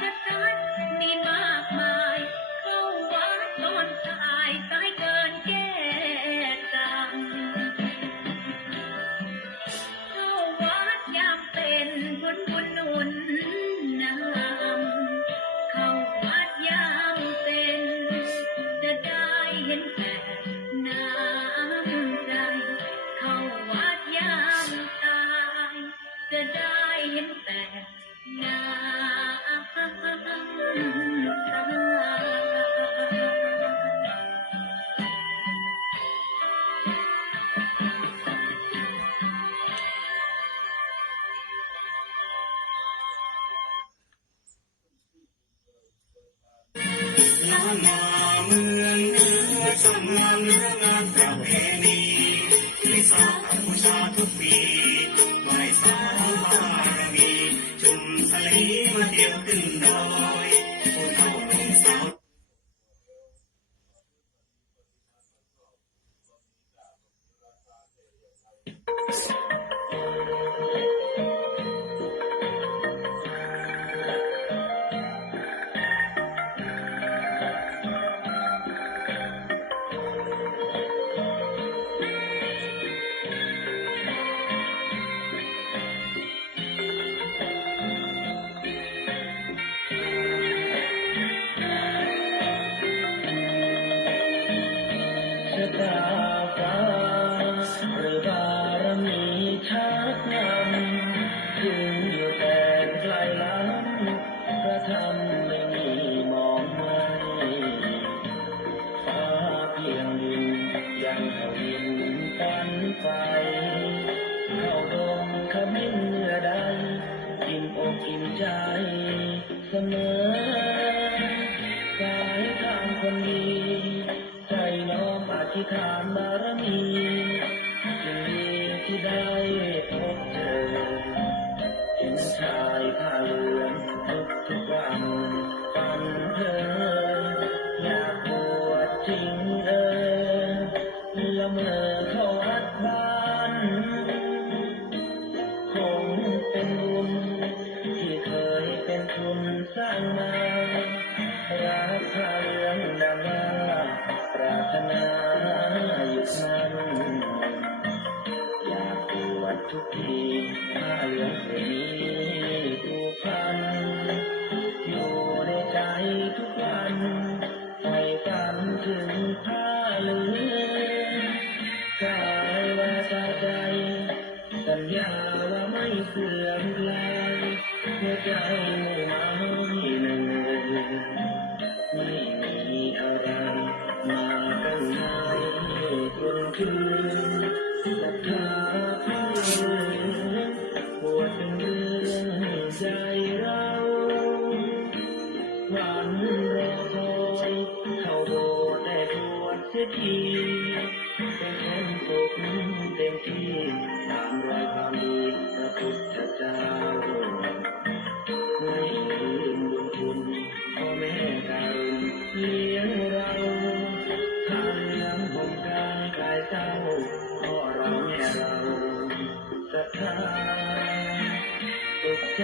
ชัดๆมีมากมายเข้าวัดตอนสายสายเกินแก้กรรมเข้าวัดยามเป็นบุญหนุนนำเข้าวัดยามเป็นจะได้เห็นแต่น้ำใจเข้าวัดยามตายจะได้เห็นแต่น้ำตาน้องมาเมืองเหนือชมงามเนื้องามประเพณีที่สาวกัมพูชาทุกปีไหว้สาวบารมีจุ่มทะเลมาเที่ยวขึ้นดอยผู้เฒ่าหนุ่มสาว ชะตาฟ้าหรือบารมีชักนำจึงอยู่แต่ไกลล้ำพระธรรมไม่มีมองไม่ฟ้าเพียงดินยังทวินฝันไฟเข้าดงขมิ้นเมื่อใดอิ่มอกอิ่มใจเสมอสายทางคนดีใจน้อมอธิษฐานบารมีจึงดีที่ได้พบเจอเห็นชายผ้าเหลืองทุกวันฝันเพลินอยากบวชจริงละเมอเข้าวัดบ้านคงเป็นบุญที่เคยเป็นทุนสร้างมารักผ้าเหลืองดังว่าปรารถนาหยุดมันอยากบวชทุกทีผ้าเหลืองเสียนี้ผูกพันอยู่ในใจทุกวันใฝ่ฝันถึงผ้าเหลืองกายวาจาใจสัญญาว่าไม่เสื่อมคลายหัวใจมุ่งหมายหนึ่งไม่มีอะไรมาตั้งนานทนคืนศรัทธาเพื่อนปวดเป็นเรื่องใจเราหวันรอคอยเข้าโบสถ์ได้บวชเสียทีเป็นคนสุขเต็มที่ตามรอยความดีพระพุทธเจ้าไม่ลืมบุญคุณพ่อแม่การเลี้ยงเราทางเหลืองห่มกายกายเจ้าพ่อเราแม่เราศรัทธาตกใจ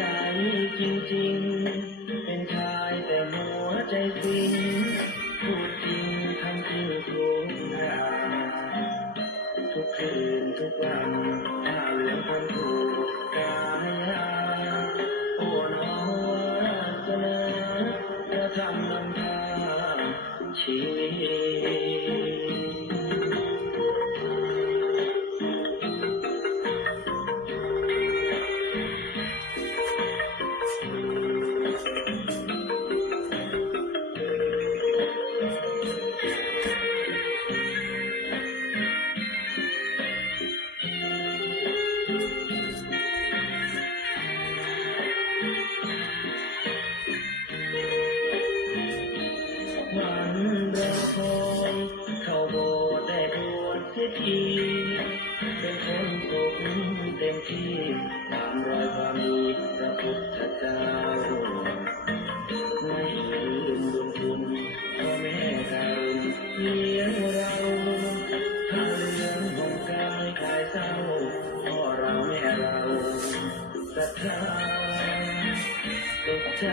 จริงๆเป็นชายแต่หัวใจสิงพูดจริงทำจริงทุกอย่างทุกคืนทุกวันถ้าเหลืองคนถูกกายโอ้น้อเสนอกระทำนำทางชีวิวันรอคอยเข้าโบสถ์ได้บวชเสียทีเป็นคนสุขเต็มที่ตามรอยความดีพระพุทธเจ้าไม่ลืมบุญคุณพ่อแม่การเลี้ยงเราผ้าเหลืองห่มกายกายเศร้าพ่อเราแม่เราศรัทธาตกใจ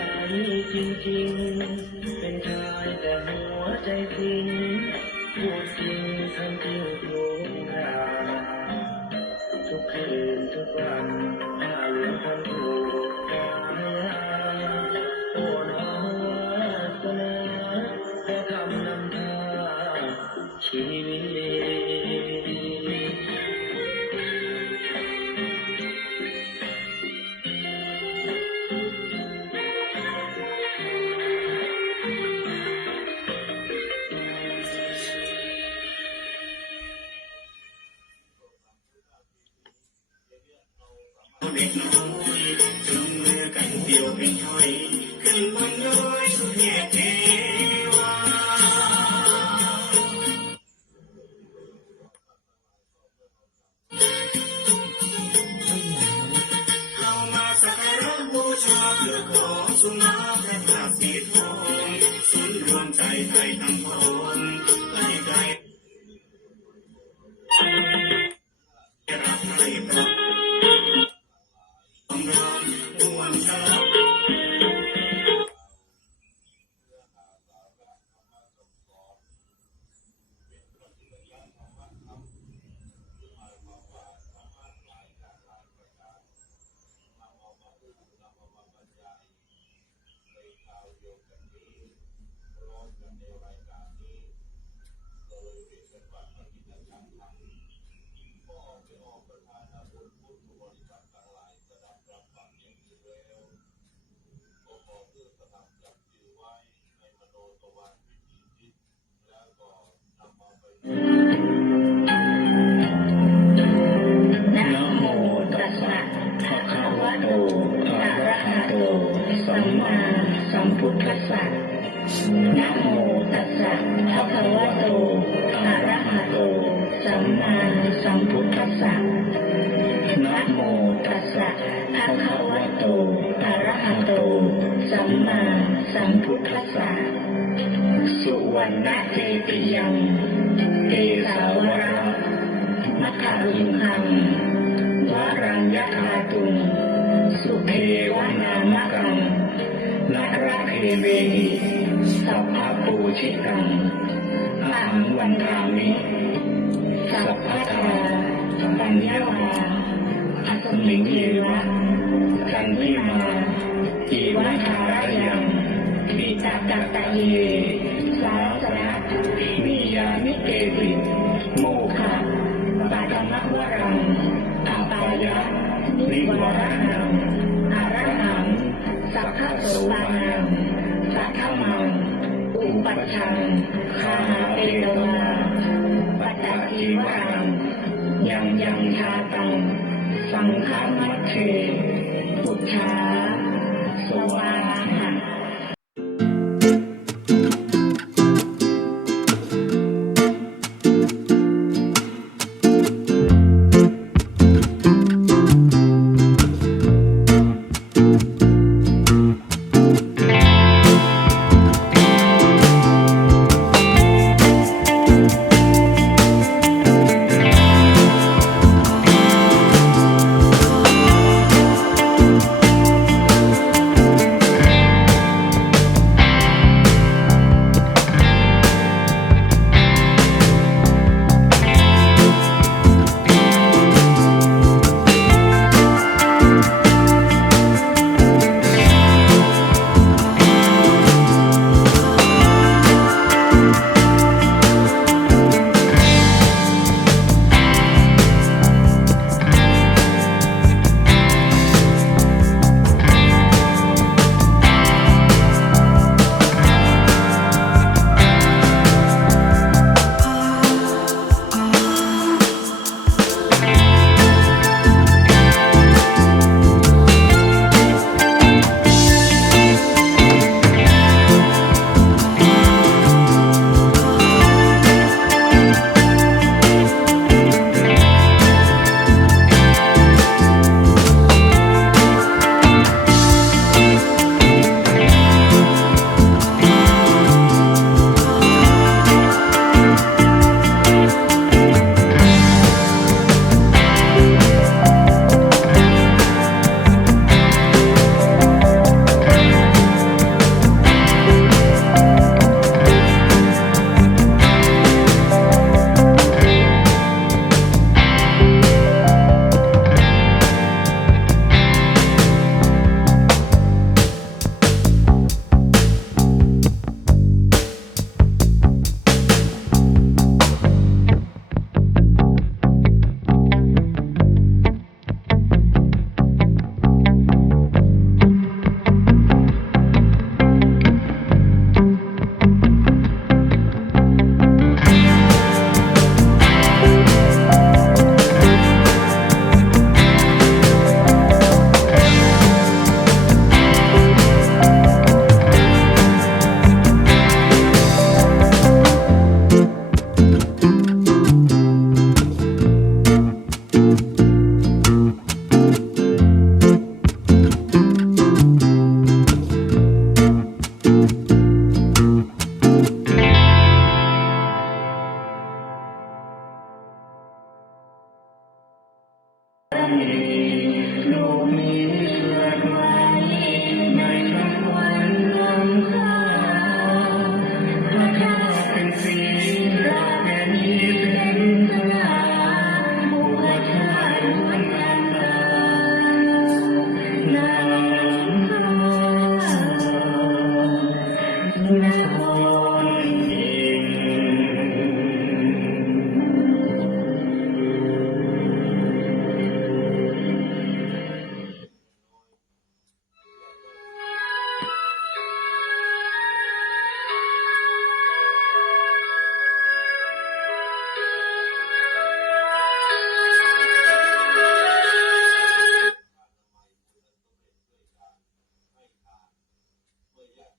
จริงๆเป็นชายแต่หัวใจจริงพูดจริงทำจริงทุกอย่างทุกคืนทุกวันถ้าเหลือคำพูดกายโอ้น้องวาสนาขอคำนำทางชีวิต เด็กน้อยจุงมือกันเดียวเป็นช้อยขึ้นบนดอยสุดแยกเทวาเข้ามาสักการะบูชาเพื่อขอสุมาพระธาตุสีทองศูนย์รวมใจไทยทั้งปวงใกล้ไกลรักใครปลดห่วงสลับ นะโมตัสสะภะคะวะโตอะระหะโตสัมมาสัมพุทธัสสะนะโมตัสสะภะคะวะโตอะระหะโตสัมมาสัมพุทธัสสะนะโมตัสสะภะคะวะโตอะระหะโตสัมมาสัมพุทธัสสะสุวรรณเจติยังเกสาวระมัคคารุคังวรัญญาธาตุงสุเทวนามกังนารักเขเวหิสัพพะปูชิตังอังวันทามิสัพพะทาปัญญาวาอัสมิงเยวะกันทิมาจีวัฏาระยังปิตาตัตตะเยสาสนะวิยามิเกติโมฆะปะธรรมวรังอาปายะนิวรณังอรหังสัพพะโสปานังสัทธมังอุปัชชังคาหาเปโตนาปัตตะจีวรังยังยังชาตังสังฆมัชเชพุทธาสวาหะ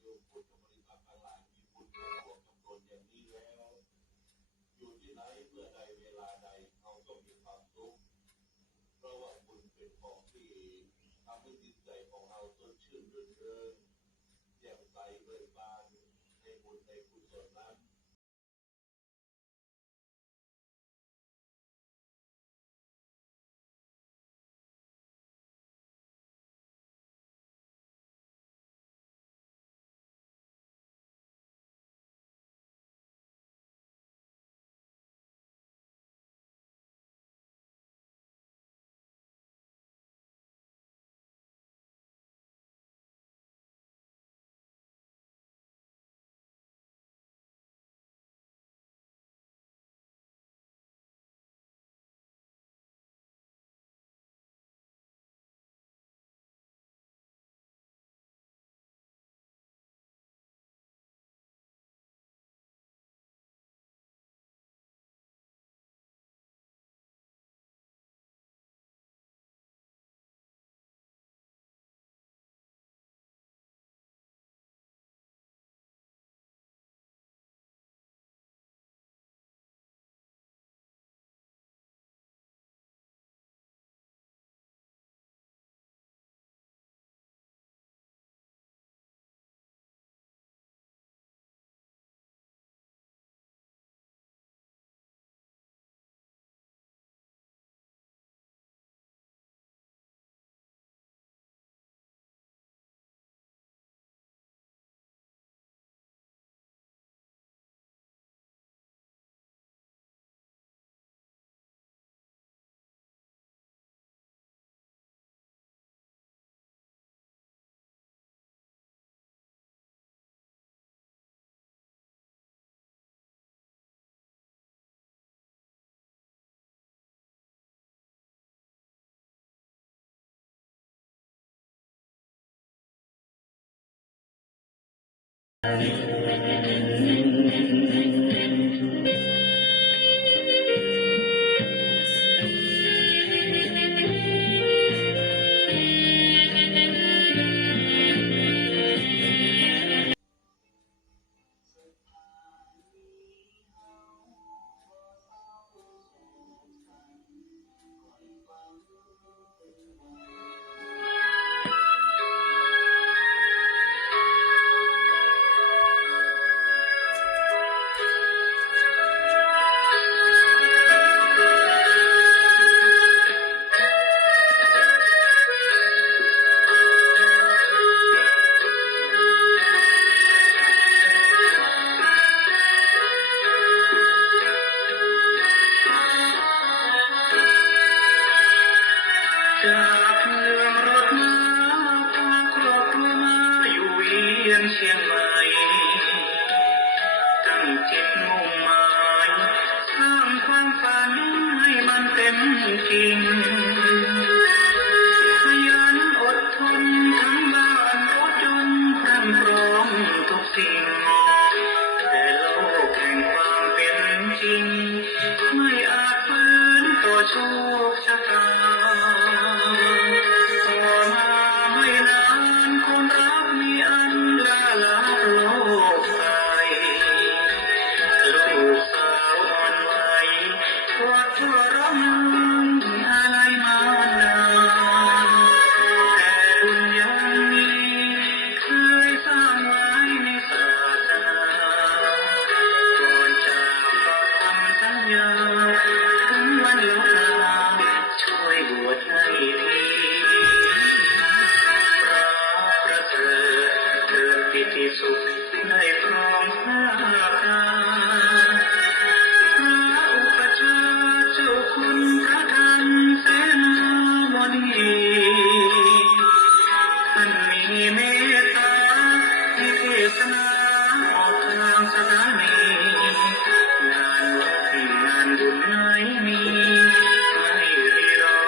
โยมพุทธบริษัททั้งหลายมีบุญรวมกับตนอย่างนี้แล้วอยู่ที่ไหนเมื่อใดเวลาใดเขาก็มีความสุขเพราะว่าบุญเป็นของที่ทำให้จิตใจของเราสดชื่นรื่นเริงแจ่มใสเบิกบานในบุญในกุศลนั้นจากเมืองรถม้าพาครอบครัวมาอยู่เวียงเชียงใหม่ตั้งจิตมุ่งหมายสร้างความฝันให้มันเต็มจริงขยันอดทนทั้งบ้านรถยนต์พรั่งพร้อมทุกสิ่งแต่โลกแห่งความเป็นจริงไม่อาจฝืนต่อโชคชะตาสุขได้ครองพระกาพระอุปชาเจ้าคุณพระธรรมเสนาบดีท่านมีเมตตาที่เทศนาออกทางสถานีงานวัดงานบุญไหนมีไม่รีรอ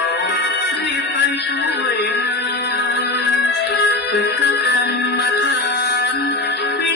รีบไปช่วยงานฝึกกรรมฐานวิ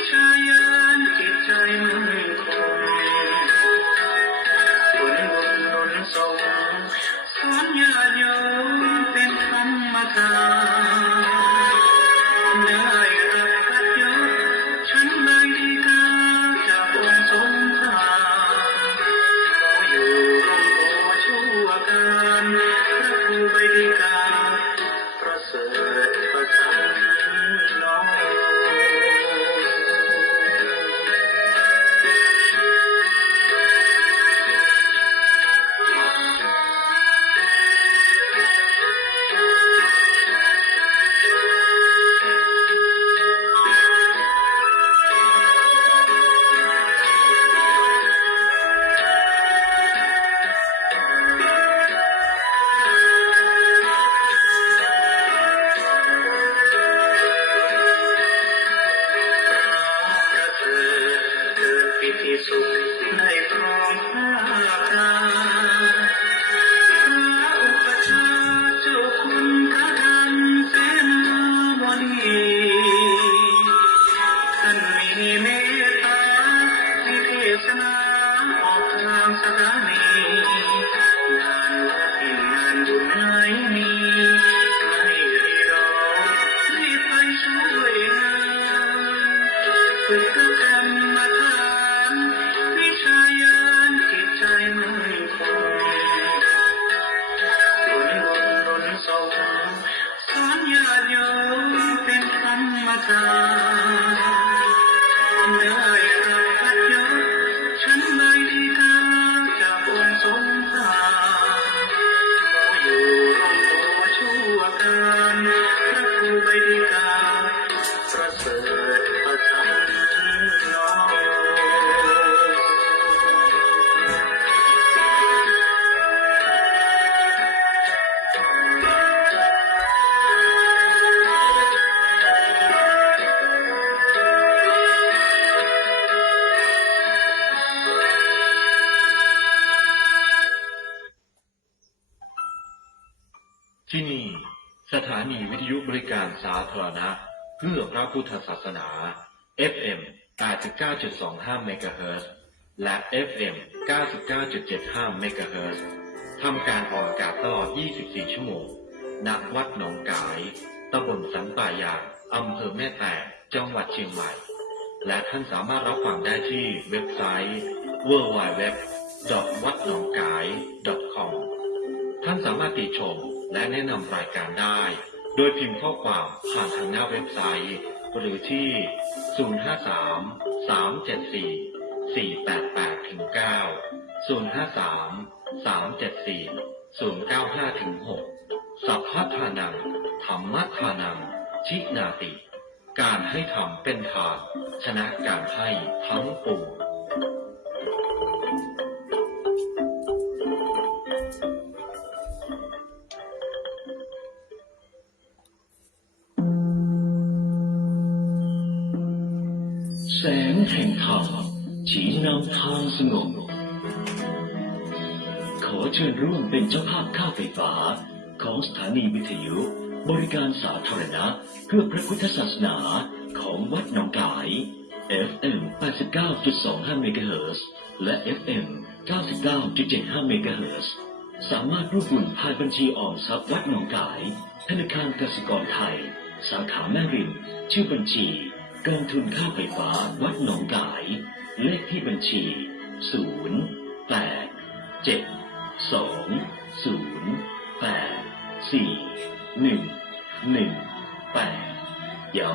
เมตตาที่เทศนาออกทางสถานีงานที่งานบุญไหนมีไม่รีรอรีบไปช่วยงานฝึกกรรมฐานวิชายานจิตใจมั่นคงบุญส่งสอนญาติโยมเป็นธรรมทานได้รับพัดยศฉันไม่ดีกาจากองค์ทรงพาขออยู่ร่มโพชั่วการพระครูใบดีกาประเสริฐประทันน้อง ที่นี่สถานีวิทยุบริการสาธารณะเพื่อพระพุทธศาสนา FM 89.25 เมกะเฮิรตซ์และ FM 99.75 เมกะเฮิรตซ์ทำการออกอากาศตลอด 24 ชั่วโมง ณ วัดหนองกายตำบลสันป่ายางอำเภอแม่แตงจังหวัดเชียงใหม่ และท่านสามารถรับฟังได้ที่เว็บไซต์ www.wadnongkai.com ท่านสามารถติชมและแนะนำรายการได้โดยพิมพ์ข้อความผ่านทางหน้าเว็บไซต์หรือที่ 053-374-4889 053-374-095-6 สัพพทานังธรรมทานังชินาติ การให้ธรรมเป็นทานชนะการให้ทั้งปวงแสงแห่งธรรมชี้นำทางสงบขอเชิญร่วมเป็นเจ้าภาพค่าไฟฟ้าของสถานีวิทยุบริการสาธารณะเพื่อพระพุทธศาสนาของวัดหนองกาย FM 89.25 เมกะเฮิรตซ์และ FM 99.75 เมกะเฮิรตซ์สามารถร่วมบุญผ่านบัญชีออมทรัพย์วัดหนองกายธนาคารกสิกรไทยสาขาแม่ริมชื่อบัญชีกองทุนค่าไฟฟ้าวัดหนองกายเลขที่บัญชี 08720841118 ย้ำ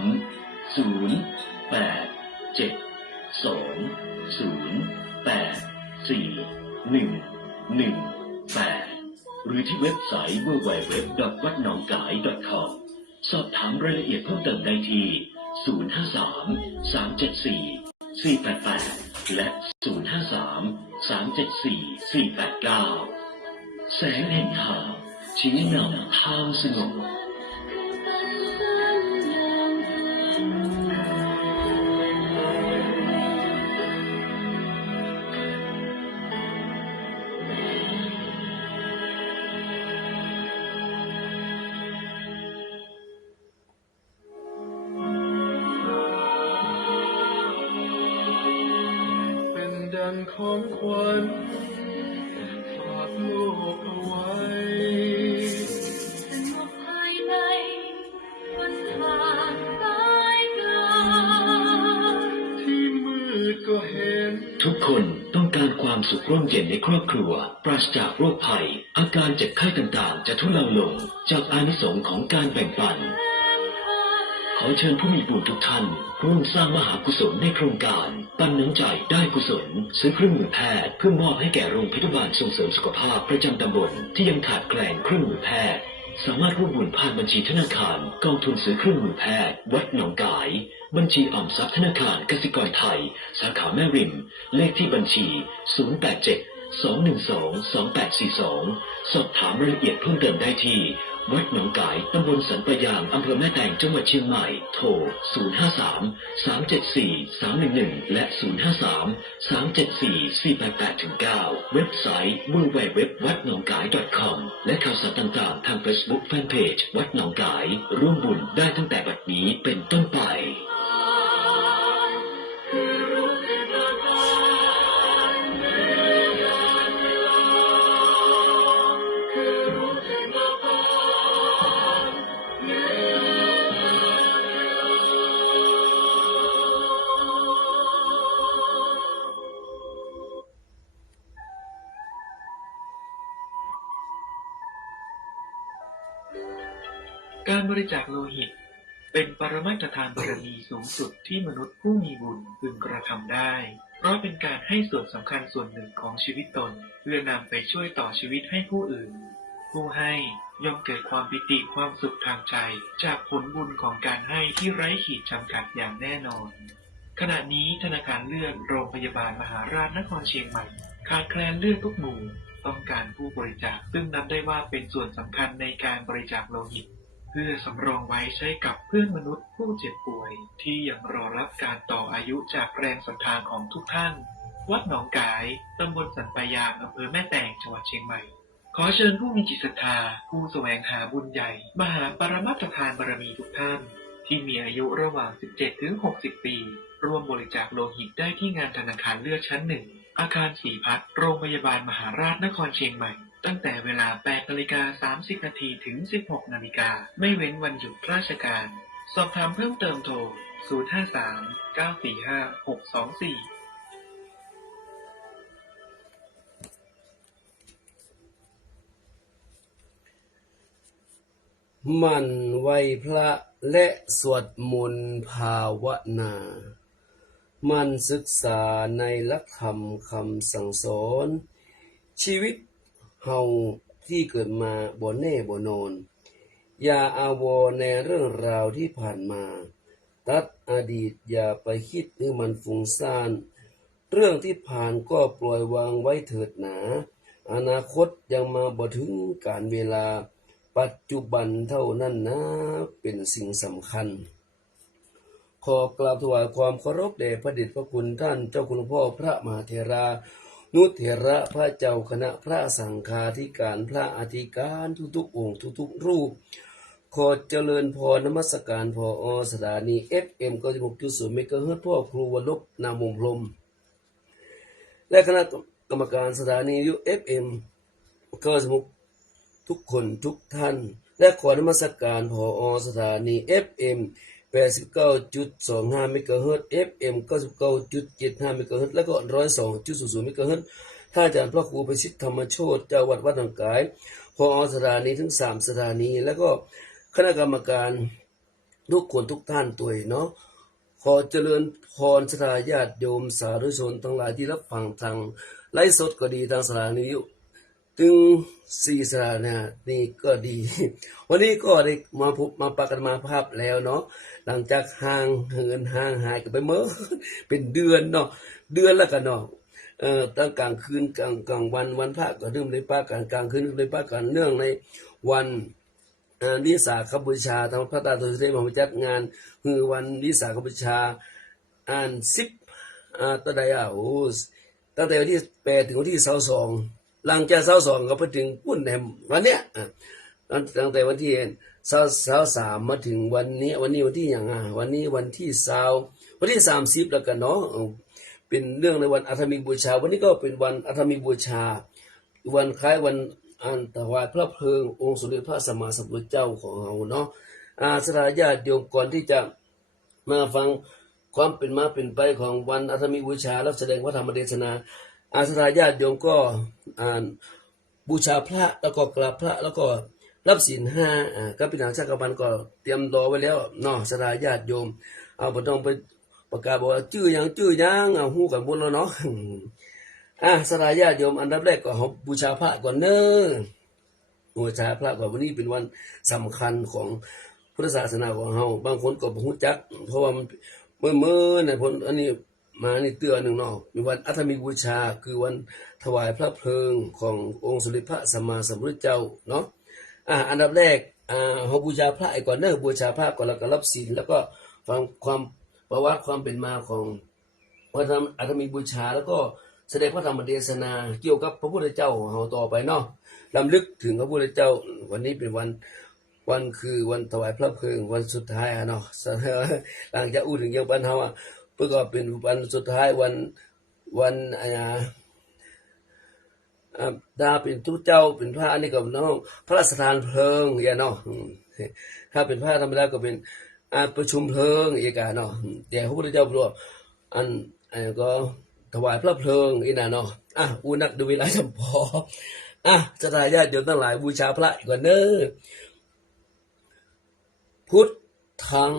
08720841118 หรือที่เว็บไซต์ www.wadnongkai.com สอบถามรายละเอียดเพิ่มเติมได้ที่053-374-488 และ 053-374-489 แสงแห่งธรรมชี้นำทางสงบของขวัญฝากโลกเอาไว้สงบภายในวันทางกายกลาง ที่มืดก็เห็นทุกคนต้องการความสุขร่มเย็นในครอบครัวปราศจากโรคภัยอาการเจ็บไข้ต่างๆจะทุเลาลงจากอานิสงส์ของการแบ่งปันขอเชิญผู้มีบุญทุกท่านร่วมสร้างมหากุศลในโครงการปันน้ำใจได้กุศลซื้อเครื่องมือแพทย์เพื่อมอบให้แก่โรงพยาบาลส่งเสริมสุขภาพประจำตำบลที่ยังขาดแคลนเครื่องมือแพทย์สามารถร่วมบุญผ่านบัญชีธนาคารกองทุนซื้อเครื่องมือแพทย์วัดหนองกายบัญชีออมทรัพย์ธนาคารกสิกรไทยสาขาแม่ริมเลขที่บัญชี 087-212-2842 สอบถามรายละเอียดเพิ่มเติมได้ที่วัดหนองกายตำบลสันปะยางอำเภอแม่แตงจังหวัดเชียงใหม่โทร 053-374-311 และ 053-374-488-9 เว็บไซต์ www.wadnongkai.com และข่าวสารต่างๆทาง Facebook Fanpage วัดหนองกายร่วมบุญได้ตั้งแต่บัดนี้เป็นต้นไป การบริจาคโลหิตเป็นปรมัตถทานบารมีสูงสุดที่มนุษย์ผู้มีบุญพึงกระทำได้ เพราะเป็นการให้ส่วนสำคัญส่วนหนึ่งของชีวิตตนเพื่อนำไปช่วยต่อชีวิตให้ผู้อื่น ผู้ให้ย่อมเกิดความปิติความสุขทางใจจากผลบุญของการให้ที่ไร้ขีดจำกัดอย่างแน่นอน ขณะนี้ธนาคารเลือดโรงพยาบาลมหาราชนครเชียงใหม่ขาดแคลนเลือดทุกหมู่ต้องการผู้บริจาคซึ่งนับได้ว่าเป็นส่วนสำคัญในการบริจาคโลหิตเพื่อสำรองไว้ใช้กับเพื่อนมนุษย์ผู้เจ็บป่วยที่ยังรอรับการต่ออายุจากแรงศรัทธาของทุกท่านวัดหนองกายตำบลสันปายางอำเภอแม่แตงจังหวัดเชียงใหม่ขอเชิญผู้มีจิตศรัทธาผู้แสวงหาบุญใหญ่มหาปรมัตถทานบารมีทุกท่านที่มีอายุระหว่าง 17-60 ปีร่วมบริจาคโลหิตได้ที่งานธนาคารเลือดชั้น 1อาคารสีพัฒน์โรงพยาบาลมหาราชนครเชียงใหม่ตั้งแต่เวลา 8:30 น. ถึง 16:00 น. ไม่เว้นวันหยุดราชการสอบถามเพิ่มเติมโทร 053-945-624หมั่นไหว้พระและสวดมนต์ภาวนาหมั่นศึกษาในหลักธรรมคำสั่งสอนชีวิตเฮาที่เกิดมาบ่แน่บ่นอนอย่าอาวรณ์ในเรื่องราวที่ผ่านมาตัดอดีตอย่าไปคิดให้มันฟุ้งซ่านเรื่องที่ผ่านก็ปล่อยวางไว้เถิดหนาอนาคตยังมาบ่ถึงกาลเวลาปัจจุบันเท่านั้นนะเป็นสิ่งสำคัญขอกราบถวายความเคารพแด่พระเดชพระคุณท่านเจ้าคุณพ่อพระมหาเถรานุเถระพระเจ้าคณะพระสังฆาธิการพระอธิการทุกๆองค์ทุกๆรูปขอเจริญพรนมัสการพอสถานี FM 96.0 เมกะเฮิรตซ์พ่อครูวรบนามวงพรหมและคณะกรรมการสถานีวิทยุ FM 96ทุกคนทุกท่านและขอนมัสการพอสถานี FM 89.25 เมกะเฮิรตซ์ FM 99.75 เมกะเฮิรตซ์และก็ 102.00 เมกะเฮิรตซ์ท่านอาจารย์พระครูประสิทธิ์ธรรมโชติเจ้าวัดวัดหนองกายพอสถานีถึง3สถานีแล้วก็คณะกรรมการทุกคนทุกท่านตัวเนาะขอเจริญพรศรัทธาญาติโยมสาธุชนทั้งหลายที่รับฟังทางไลฟ์สดก็ดีทางสถานีวิทยุถึง4สถานีนี่ก็ดี วันนี้ก็ได้มาพบมาปะกันมาภาพแล้วเนาะหลังจากห่างเหินห่างหายกันไปเมื่อ เป็นเดือนเนาะเดือนแล้วกันเนาะตั้งกลางคืนกลางวันวันพระก็ดื่มได้ปะกันกลางคืนได้ปะกันเนื่องในวันวิสาขบูชาทางพระตาตุเสมาจัดงานคือวันวิสาขบูชา10ตั้งแต่ตั้งแต่วันที่8ถึงวันที่22หลังจาก22ก็ไปถึงปุ่นแหมวันเนี้ยตั้งแต่วันที่23มาถึงวันนี้วันที่อย่างวันนี้วันที่20วันที่30แล้วกันเนาะเป็นเรื่องในวันอาถรรมิกบูชาวันนี้ก็เป็นวันอาถรรมิกบูชาวันคล้ายวันถวายพระเพลิงองค์สมเด็จพระสัมมาสัมพุทธเจ้าของเราเนาะศรัทธาญาติโยมก่อนที่จะมาฟังความเป็นมาเป็นไปของวันอาถรรมิกบูชาและแสดงพระธรรมเทศนาศรัทธาญาติโยมก็บูชาพระแล้วก็กราบพระแล้วก็รับศีล5กับพี่น้องชาติพันธุ์ก็เตรียมรอไว้แล้วเนาะศรัทธาญาติโยมบ่ต้องไปประกาศบอกว่าชื่อยังฮู้กันหมดแล้วเนาะศรัทธาญาติโยมอันดับแรกก็บูชาพระก่อนเด้อบูชาพระก่อนวันนี้เป็นวันสำคัญของพุทธศาสนาของเฮาบางคนก็บ่ฮู้จักเพราะว่ามันเมื่อน่ะผลอันนี้มานี่เตือนหนึ่งเนาะมีวันอาถรรมิกบูชาคือวันถวายพระเพลิงขององค์สมเด็จพระสัมมาสัมพุทธเจ้าเนาะอันดับแรกเฮาบูชาพระก่อนเด้อบูชาพระก่อนแล้วก็รับศีลแล้วก็ฟังความประวัติความเป็นมาของพระธรรมอาถรรมิกบูชาแล้วก็แสดงพระธรรมเทศนาเกี่ยวกับพระพุทธเจ้าของเฮาต่อไปเนาะรำลึกถึงพระพุทธเจ้าวันนี้เป็นวันคือวันถวายพระเพลิงวันสุดท้ายเนาะหลังจากอู้ถึงยังปันเฮาเพื่อก็เป็นวันสุดท้ายวันดาเป็นทุเจ้าเป็นพระอันนี้ก็น้องพระราชทานเพลิงอย่างเนาะถ้าเป็นพระธรรมดาก็เป็นประชุมเพลิงอีกเนาะแต่พระพุทธเจ้าบอกอันก็ถวายพระเพลิงอีน่ะเนาะอูนักดูเวลาจำพอศรัทธาญาติโยมทั้งหลายบูชาพระก่อนเด้อ พุทธัง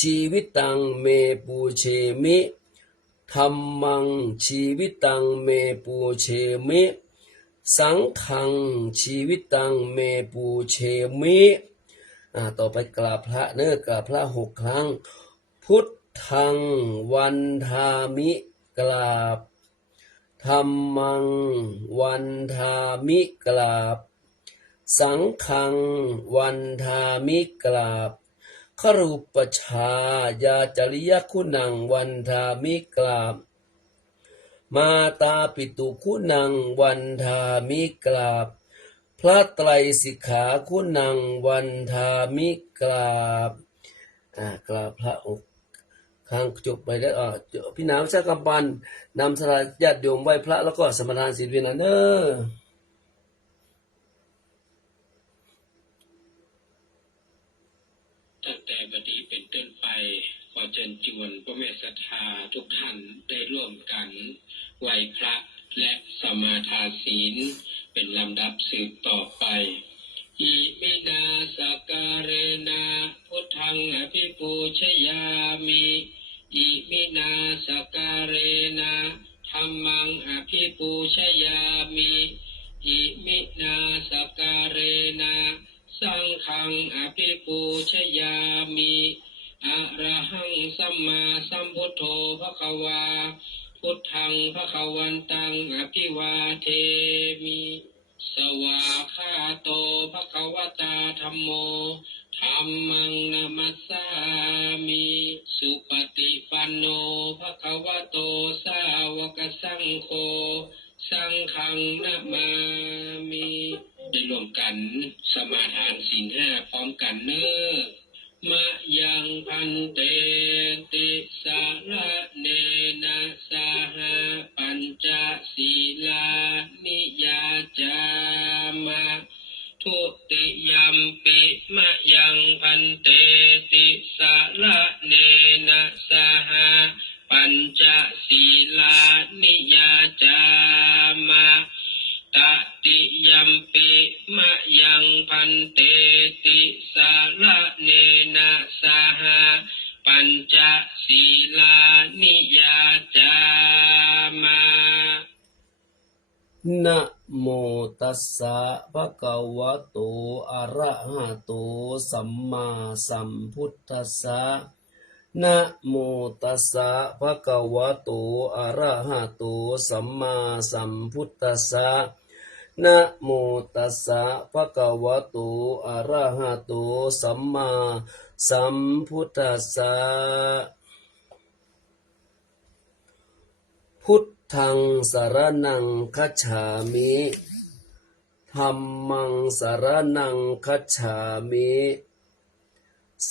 ชีวิตังเมปูเชมิธัมมังชีวิตังเมปูเชมิสังฆังชีวิตังเมปูเชมิต่อไปกราบพระกราบพระ6 ครั้งพุทธังวันทามิกราบธัมมังวันทามิกราบสังฆังวันทามิกราบครูปชายาจริยคุณังวันทามิกราบมาตาปิตุคุณังวันทามิกราบพระไตรสิกขาคุณังวันทามิกราบกราบพระอกครั้งจบไปแล้วพี่น้ำชากำปันนำสลายญาติโยมไหว้พระแล้วก็สมทานศีลเวียนเนอตั้งแต่บัดนี้เป็นต้นไปขอเชิญชวนพ่อแม่ศรัทธาทุกท่านได้ร่วมกันไหว้พระและสมาทานศีลเป็นลำดับสืบต่อไปอิมินาสการเรนะพุทธังอภิปูชยามิอิมินาสการเรนะธัมมังอภิปูชยามิอิมินาสการเรนะสังฆังอภิปูชยามิอะระหังสัมมาสัมพุทโธภควาพุทธังภควันตังอภิวาเทมิสวาคาโตภควตาธัมโมธัมมังนามัสสามิสุปฏิปันโนภควโตสาวกสังโฆสังฆังนะมามิได้ร่วมกันสมาทานศีล 5พร้อมกันเน้อมะยังพันเตติสาระเนนะสหปัญจศีลานิยาจามะทุติยัมปิมะยังพันเตติสาระเนนะสหปัญจศีลานิยาจามะตติยัมปิมะยังพันเตติสาระเนนะสหปัญจศีลานิยาจามะนะโมตัสสะภะคะวะโตอะระหะโตสัมมาสัมพุทธัสสะนะโมตัสสะภะคะวะโตอะระหะโตสัมมาสัมพุทธัสสะนะโมตัสสะภะคะวะโตอะระหะโตสัมมาสัมพุทธัสสะพุทธังสรณังคัจฉามิธัมมังสรณังคัจฉามิ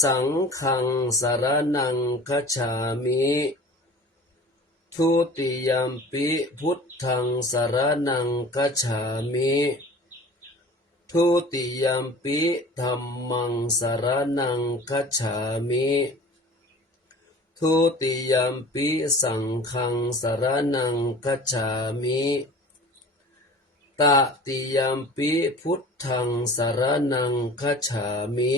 สังฆังสรณังคัจฉามิทุติยัมปิพุทธังสรณังคัจฉามิทุติยัมปิธัมมังสรณังคัจฉามิทุติยัมปิสังฆังสรณังคัจฉามิตติยัมปิพุทธังสรณังคัจฉามิ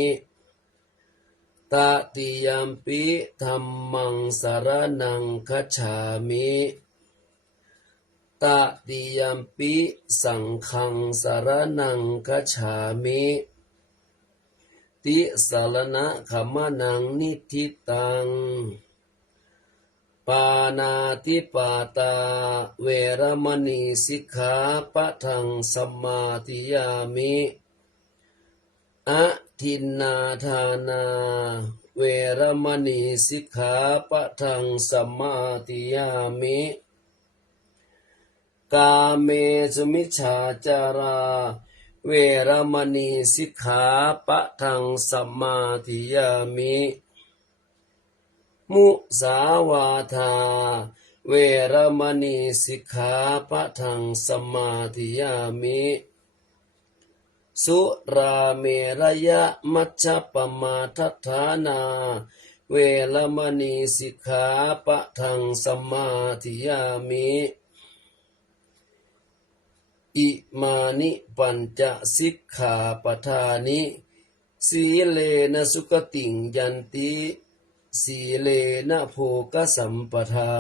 ตติยัมปิธัมมังสรณังคัจฉามิตติยัมปิสังฆังสรณังคัจฉามิติสรณะขมนังนิทิตังปานาติปาตาเวรมณีสิกขาปะทังสมาธิยามิอะทินนาทานาเวรมณีสิกขาปะทังสมาธิยามิกาเมสุมิจฉาจาราเวรมณีสิกขาปะทังสมาธิยามิมุสาวาทาเวรมณีสิกขาปะทังสมาธิยามิสุราเมรยะมัชฌัปปมาทัฏฐานาเวรมณีสิกขาปะทังสมาธิยามิอิมานิปัญจสิกขาปทานิ สีเลนะสุขติงยันติสีเลนะโภคสัมปทา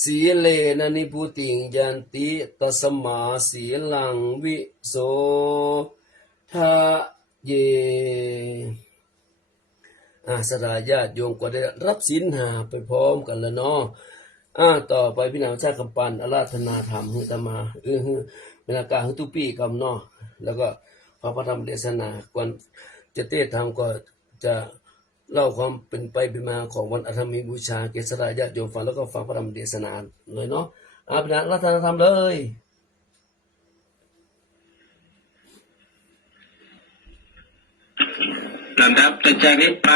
สีเลนะนิพุติงยันติตัสมาสีลังวิโสทะเยสดาญาติโยมก็ได้รับศีลห้าไปพร้อมกันแล้วเนาะต่อไปพี่น้องชาติกำปันอาราธนาธรรมให้ตมาเวลากาให้ทุกปีกำเนาะแล้วก็พระธรรมเทศนาก่อนจะเทศธรรมก็จะเล่าความเป็นไปเป็นมาของวันอาธรรมีบูชาเกษราญาติโยมฟังแล้วก็ฟังพระธรรมเทศนาเลยเนาะพี่น้องอาราธนาธรรมเลยลำดับต่อจากนี้ไป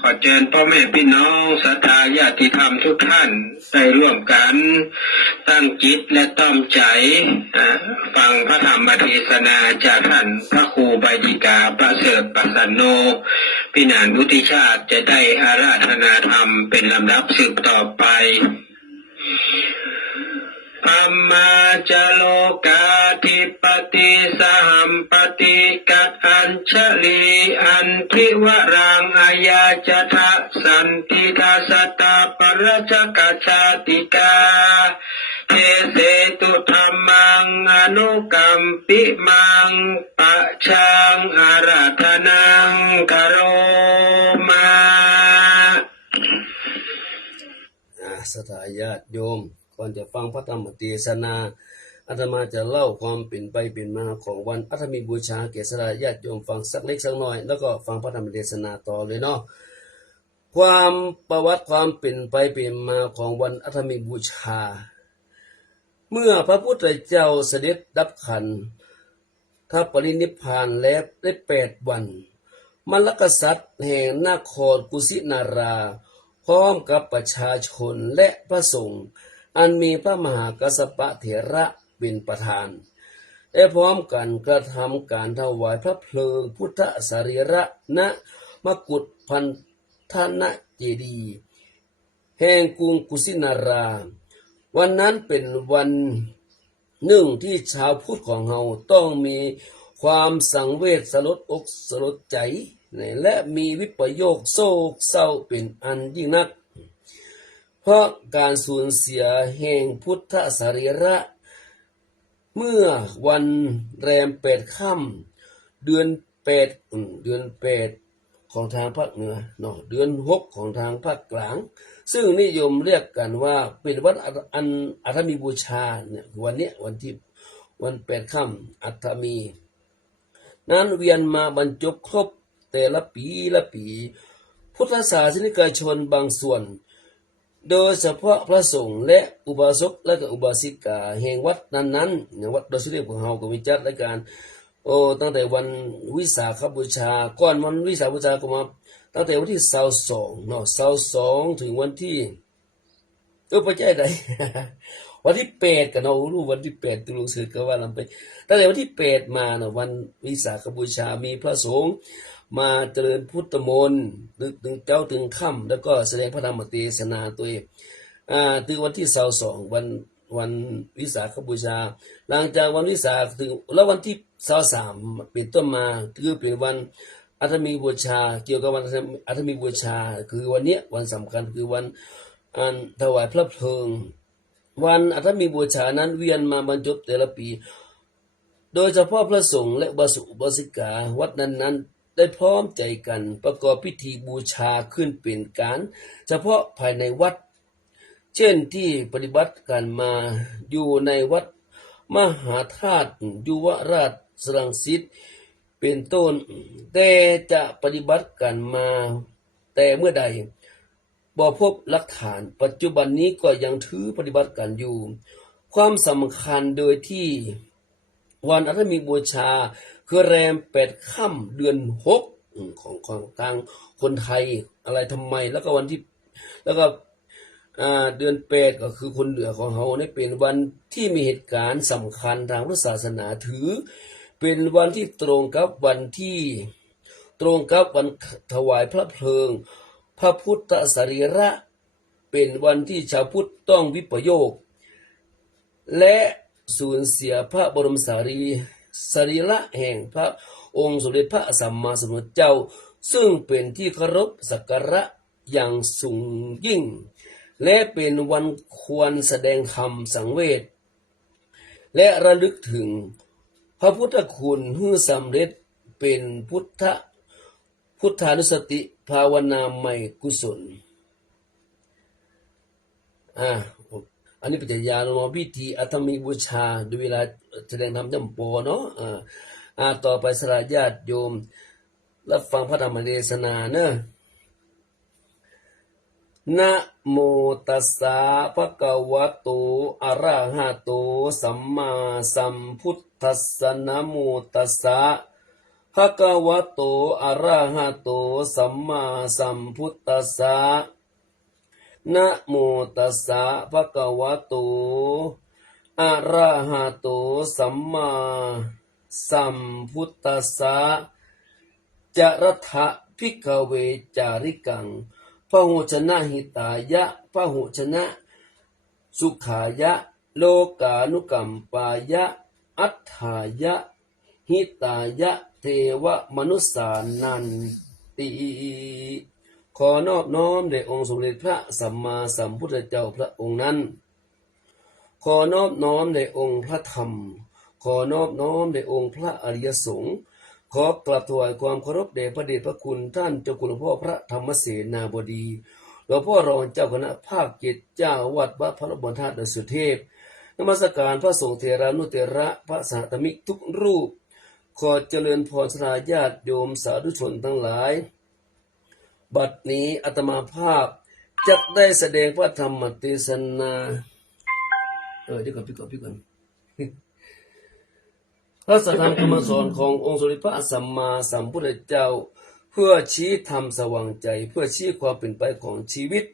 ขอเชิญพ่อแม่พี่น้องศรัทธาญาติธรรมทุกท่านได้ร่วมกันตั้งจิตและตั้งใจฟังพระธรรมเทศนาจากท่านพระครูใบดิกาประเสริฐปัสสันโนพี่นางวุฒิชาติจะได้อาราธนาธรรมเป็นลำดับสืบต่อไปธัมมาจโลกาธิปติสหัมปติกัตอัญชลีอันทิวรังอายาจทะสันติทาสตาปรจกัจฉาติกาเทเสตุธัมมังอนุกัมปิมังปะชังอาราธนังกโรมาสถาญาติโยมก่อนจะฟังพระธรรมเทศนาอาตมาจะเล่าความเป็นไปเป็นมาของวันอาธรรมีบูชาเกษราญาติโยมฟังสักเล็กสักน้อยแล้วก็ฟังพระธรรมเทศนาต่อเลยเนาะความประวัติความเป็นไปเป็นมาของวันอาธรรมีบูชาเมื่อพระพุทธเจ้าเสด็จดับขันธ์ถ้าปรินิพพานแล้วได้8 วันมลกษัตริย์แห่งนครกุสินาราพร้อมกับประชาชนและพระสงฆ์อันมีพระมหากัสสปะเถระเป็นประธานได้พร้อมกันกระทำการถวายพระเพลิงพุทธสรีระณมกุฏพันธนเจดีย์แห่งกรุงกุสินาราวันนั้นเป็นวันหนึ่งที่ชาวพุทธของเราต้องมีความสังเวชสลดอกสลดใจและมีวิปโยคโศกเศร้าเป็นอันยิ่งนักเพราะการสูญเสียแห่งพุทธสรีระเมื่อวันแรม8 ค่ำเดือน8ของทางภาคเหนือเนาะเดือน6ของทางภาคกลางซึ่งนิยมเรียกกันว่าเป็นวันอันอาธรรมีบูชาเนี่ยวันเนี้ยวัน8 ค่ำอาธรรมีนั้นเวียนมาบรรจบครบแต่ละปีพุทธศาสนิกชนบางส่วนโดยเฉพาะพระสงฆ์และอุบาสกและก็อุบาสิกาแห่งวัดนั้นๆวัดโดยเฉพาะของเฮาก็มีจัดรายการตั้งแต่วันวิสาขบูชาก่อนวันวิสาขบูชาก็มาตั้งแต่วันที่22เนาะ22ถึงวันที่ไปใจใด วันที่8กันเนาะรู้วันที่8ตุลาคมก็ว่าลำไปตั้งแต่วันที่8มาเนาะวันวิสาขบูชามีพระสงฆ์มาเจริญพุทธมนต์ถึงเจ้าถึงค่ำแล้วก็แสดงพระธรรมเทศนาตัวเองถึงวันที่22วันวิสาขบูชาหลังจากวันวิสาขถึงแล้ววันที่23เป็นต้นมาคือเป็นวันอาธรรมีบูชาเกี่ยวกับวันอาธรรมีบูชาคือวันนี้วันสำคัญคือวันถวายพระเพลิงวันอาธรรมีบูชานั้นเวียนมาบรรจบแต่ละปีโดยเฉพาะพระสงฆ์และอุบาสิกาวัดนั้นได้พร้อมใจกันประกอบพิธีบูชาขึ้นเป็นการเฉพาะภายในวัดเช่นที่ปฏิบัติกันมาอยู่ในวัดมหาธาตุยุวราชสรังสิตเป็นต้นแต่จะปฏิบัติกันมาแต่เมื่อใดบ่พบหลักฐานปัจจุบันนี้ก็ยังถือปฏิบัติกันอยู่ความสำคัญโดยที่วันอาธรรมีบูชาคือแรม8 ค่ำเดือน6ของทางคนไทยอะไรทำไมแล้วก็วันที่แล้วก็เดือน8ก็คือคนเหนือของเขาเนี่ยเป็นวันที่มีเหตุการณ์สำคัญทางพุทธศาสนาถือเป็นวันที่ตรงกับวันถวายพระเพลิงพระพุทธสรีระเป็นวันที่ชาวพุทธต้องวิปโยคและสูญเสียพระบรมสารี สรีระแห่งพระองค์สมเด็จพระสัมมาสัมพุทธเจ้าซึ่งเป็นที่เคารพสักการะอย่างสูงยิ่งและเป็นวันควรแสดงธรรมสังเวชและระลึกถึงพระพุทธคุณให้สำเร็จเป็นพุทธานุสติภาวนาใหม่กุศลอันนี้เป็นญาณพิธีอัตมิบูชาโดยเวลาแสดงธรรมจำปอเนาะต่อไปสลาญาติโยมรับฟังพระธรรมเทศนาเนอะนะโมตัสสะภะคะวะโตอะระหะโตสัมมาสัมพุทธัสสะนะโมตัสสะภะคะวะโตอะระหะโตสัมมาสัมพุทธัสสะนะโมตัสสะภะคะวะโตอะระหะโตสัมมาสัมพุทธัสสะจรัทธะภิกขเวจาริกังพหุชนะหิตายะพหุชนะสุขายะโลกานุกัมปายะอัฏฐายะหิตายะเทวมนุสสานันติขอนอบน้อมแด่องค์สมเด็จพระสัมมาสัมพุทธเจ้าพระองค์นั้นขอนอบน้อมแด่องค์พระธรรมขอนอบน้อมแด่องค์พระอริยสงฆ์ขอกราบถวายความเคารพแด่พระเดชพระคุณท่านเจ้าคุณหลวงพ่อพระธรรมเสนาบดีหลวงพ่อรองเจ้าคณะภาค7เจ้าวัดวัดพระบรมธาตุดอยสุเทพนมัสการพระสงฆ์เถรานุเถระพระสหธรรมิกทุกรูปขอเจริญพรสราญาติโยมสาธุชนทั้งหลายบัดนี้อาตมาภาพจะได้แสดงพระธรรมเทศนาเดี๋ยวก่อนพี่ก่อนพระสัทธรรมคำสอนขององค์สมเด็จพระสัมมาสัมพุทธเจ้าเพื่อชี้ธรรมสว่างใจเพื่อชี้ความเป็นไปของชีวิต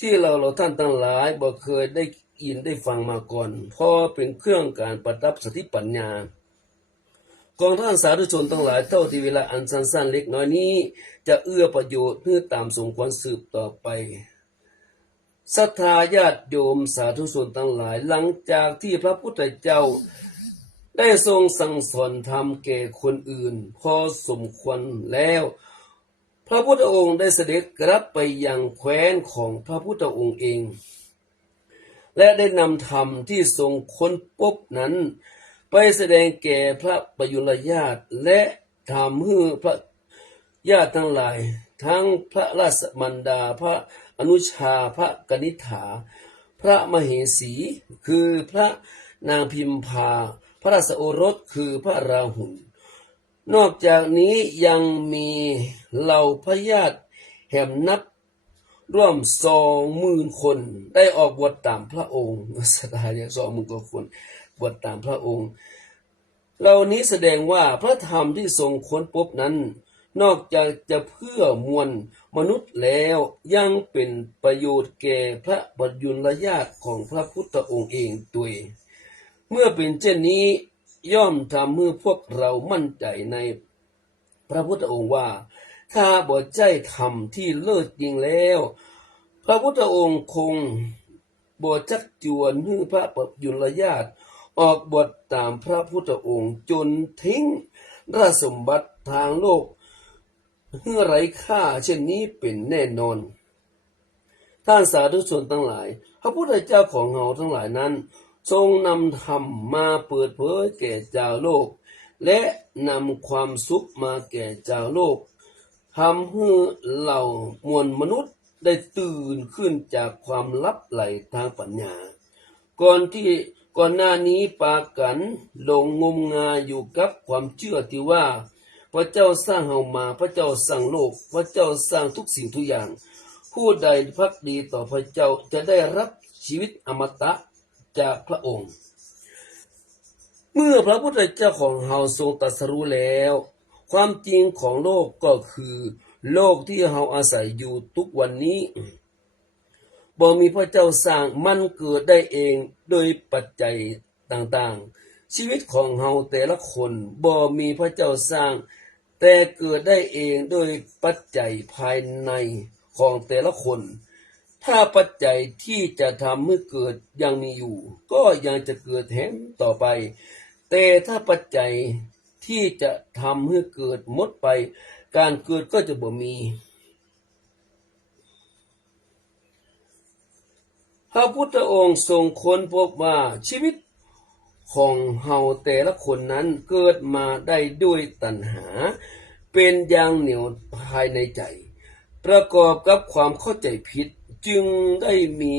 ที่เราท่านทั้งหลายบ่เคยได้ยินได้ฟังมาก่อนเพราะเป็นเครื่องการประดับสติปัญญาของท่านสาธุชนทั้งหลายเท่าที่เวลาอันสั้นๆเล็กน้อยนี้จะเอื้อประโยชน์เพื่อตามสมควรสืบต่อไปศรัทธาญาติโยมสาธุชนทั้งหลายหลังจากที่พระพุทธเจ้าได้ทรงสั่งสอนธรรมแก่คนอื่นพอสมควรแล้วพระพุทธองค์ได้เสด็จกลับไปยังแคว้นของพระพุทธองค์เองและได้นำธรรมที่ทรงค้นพบนั้นไปแสดงแก่พระปยุรญาติและทำให้พระญาติทั้งหลายทั้งพระราชมารดาพระอนุชาพระกนิษฐาพระมเหสีคือพระนางพิมพาพระราชโอรสคือพระราหุลนอกจากนี้ยังมีเหล่าพระญาติแห่มนับร่วม20,000 คนได้ออกบวชตามพระองค์สถานเนี่ย20,000 กว่าคนบวชตามพระองค์เหล่านี้แสดงว่าพระธรรมที่ทรงค้นพบนั้นนอกจากจะเพื่อมวลมนุษย์แล้วยังเป็นประโยชน์แก่พระปยุรญาติของพระพุทธองค์เองตัวเองเมื่อเป็นเช่นนี้ย่อมทำให้พวกเรามั่นใจในพระพุทธองค์ว่าถ้าบ่ใจธรรมที่เลิศจริงแล้วพระพุทธองค์คงบ่ชักชวนให้พระปยุรญาติออกบวชตามพระพุทธองค์จนทิ้งราชสมบัติทางโลกให้ไร้ค่าเช่นนี้เป็นแน่นอนท่านสาธุชนทั้งหลายพระพุทธเจ้าของเราทั้งหลายนั้นทรงนำธรรมมาเปิดเผยแก่ชาวโลกและนำความสุขมาแก่ชาวโลกทำให้เหล่ามวลมนุษย์ได้ตื่นขึ้นจากความลับไหลทางปัญญาก่อนหน้านี้ปากันหลงงมงายอยู่กับความเชื่อที่ว่าพระเจ้าสร้างเฮามาพระเจ้าสร้างโลกพระเจ้าสร้างทุกสิ่งทุกอย่างผู้ใดภักดีต่อพระเจ้าจะได้รับชีวิตอมตะจากพระองค์เมื่อพระพุทธเจ้าของเฮาทรงตรัสรู้แล้วความจริงของโลกก็คือโลกที่เฮาอาศัยอยู่ทุกวันนี้บ่มีพระเจ้าสร้างมันเกิดได้เองโดยปัจจัยต่างๆชีวิตของเฮาแต่ละคนบ่มีพระเจ้าสร้างแต่เกิดได้เองโดยปัจจัยภายในของแต่ละคนถ้าปัจจัยที่จะทำให้เกิดยังมีอยู่ก็ยังจะเกิดแถมต่อไป แต่ถ้าปัจจัยที่จะทำให้เกิดหมดไปการเกิดก็จะบ่มีพระพุทธองค์ทรงค้นพบว่าชีวิตของเฮาแต่ละคนนั้นเกิดมาได้ด้วยตัณหาเป็นอย่างเหนียวภายในใจประกอบกับความเข้าใจผิดจึงได้มี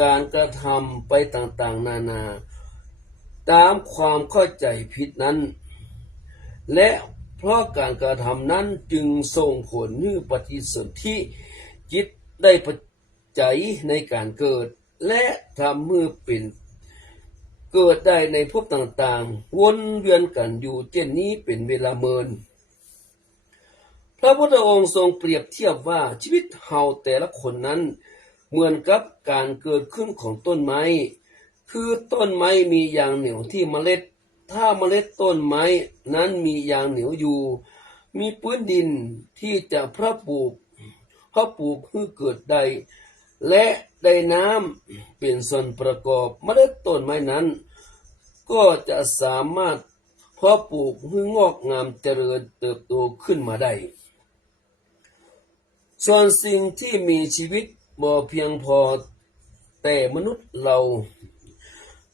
การกระทำไปต่างๆนานาตามความเข้าใจผิดนั้นและเพราะการกระทำนั้นจึงส่งผลให้ปฏิสนธิจิตได้ปัจจัยในการเกิดและทำให้เป็นเกิดได้ในภพต่างๆวนเวียนกันอยู่เช่นนี้เป็นเวลาเมินพระพุทธองค์ทรงเปรียบเทียบว่าชีวิตเฮาแต่ละคนนั้นเหมือนกับการเกิดขึ้นของต้นไม้คือต้นไม้มียางเหนียวที่เมล็ดถ้าเมล็ดต้นไม้นั้นมียางเหนียวอยู่มีพื้นดินที่จะเพาะปลูกให้เกิดได้และได้น้ำเป็นส่วนประกอบเมล็ดต้นไม้นั้นก็จะสามารถเพาะปลูกให้งอกงามเจริญเติบโตขึ้นมาได้ส่วนสิ่งที่มีชีวิตบ่เพียงพอแต่มนุษย์เรา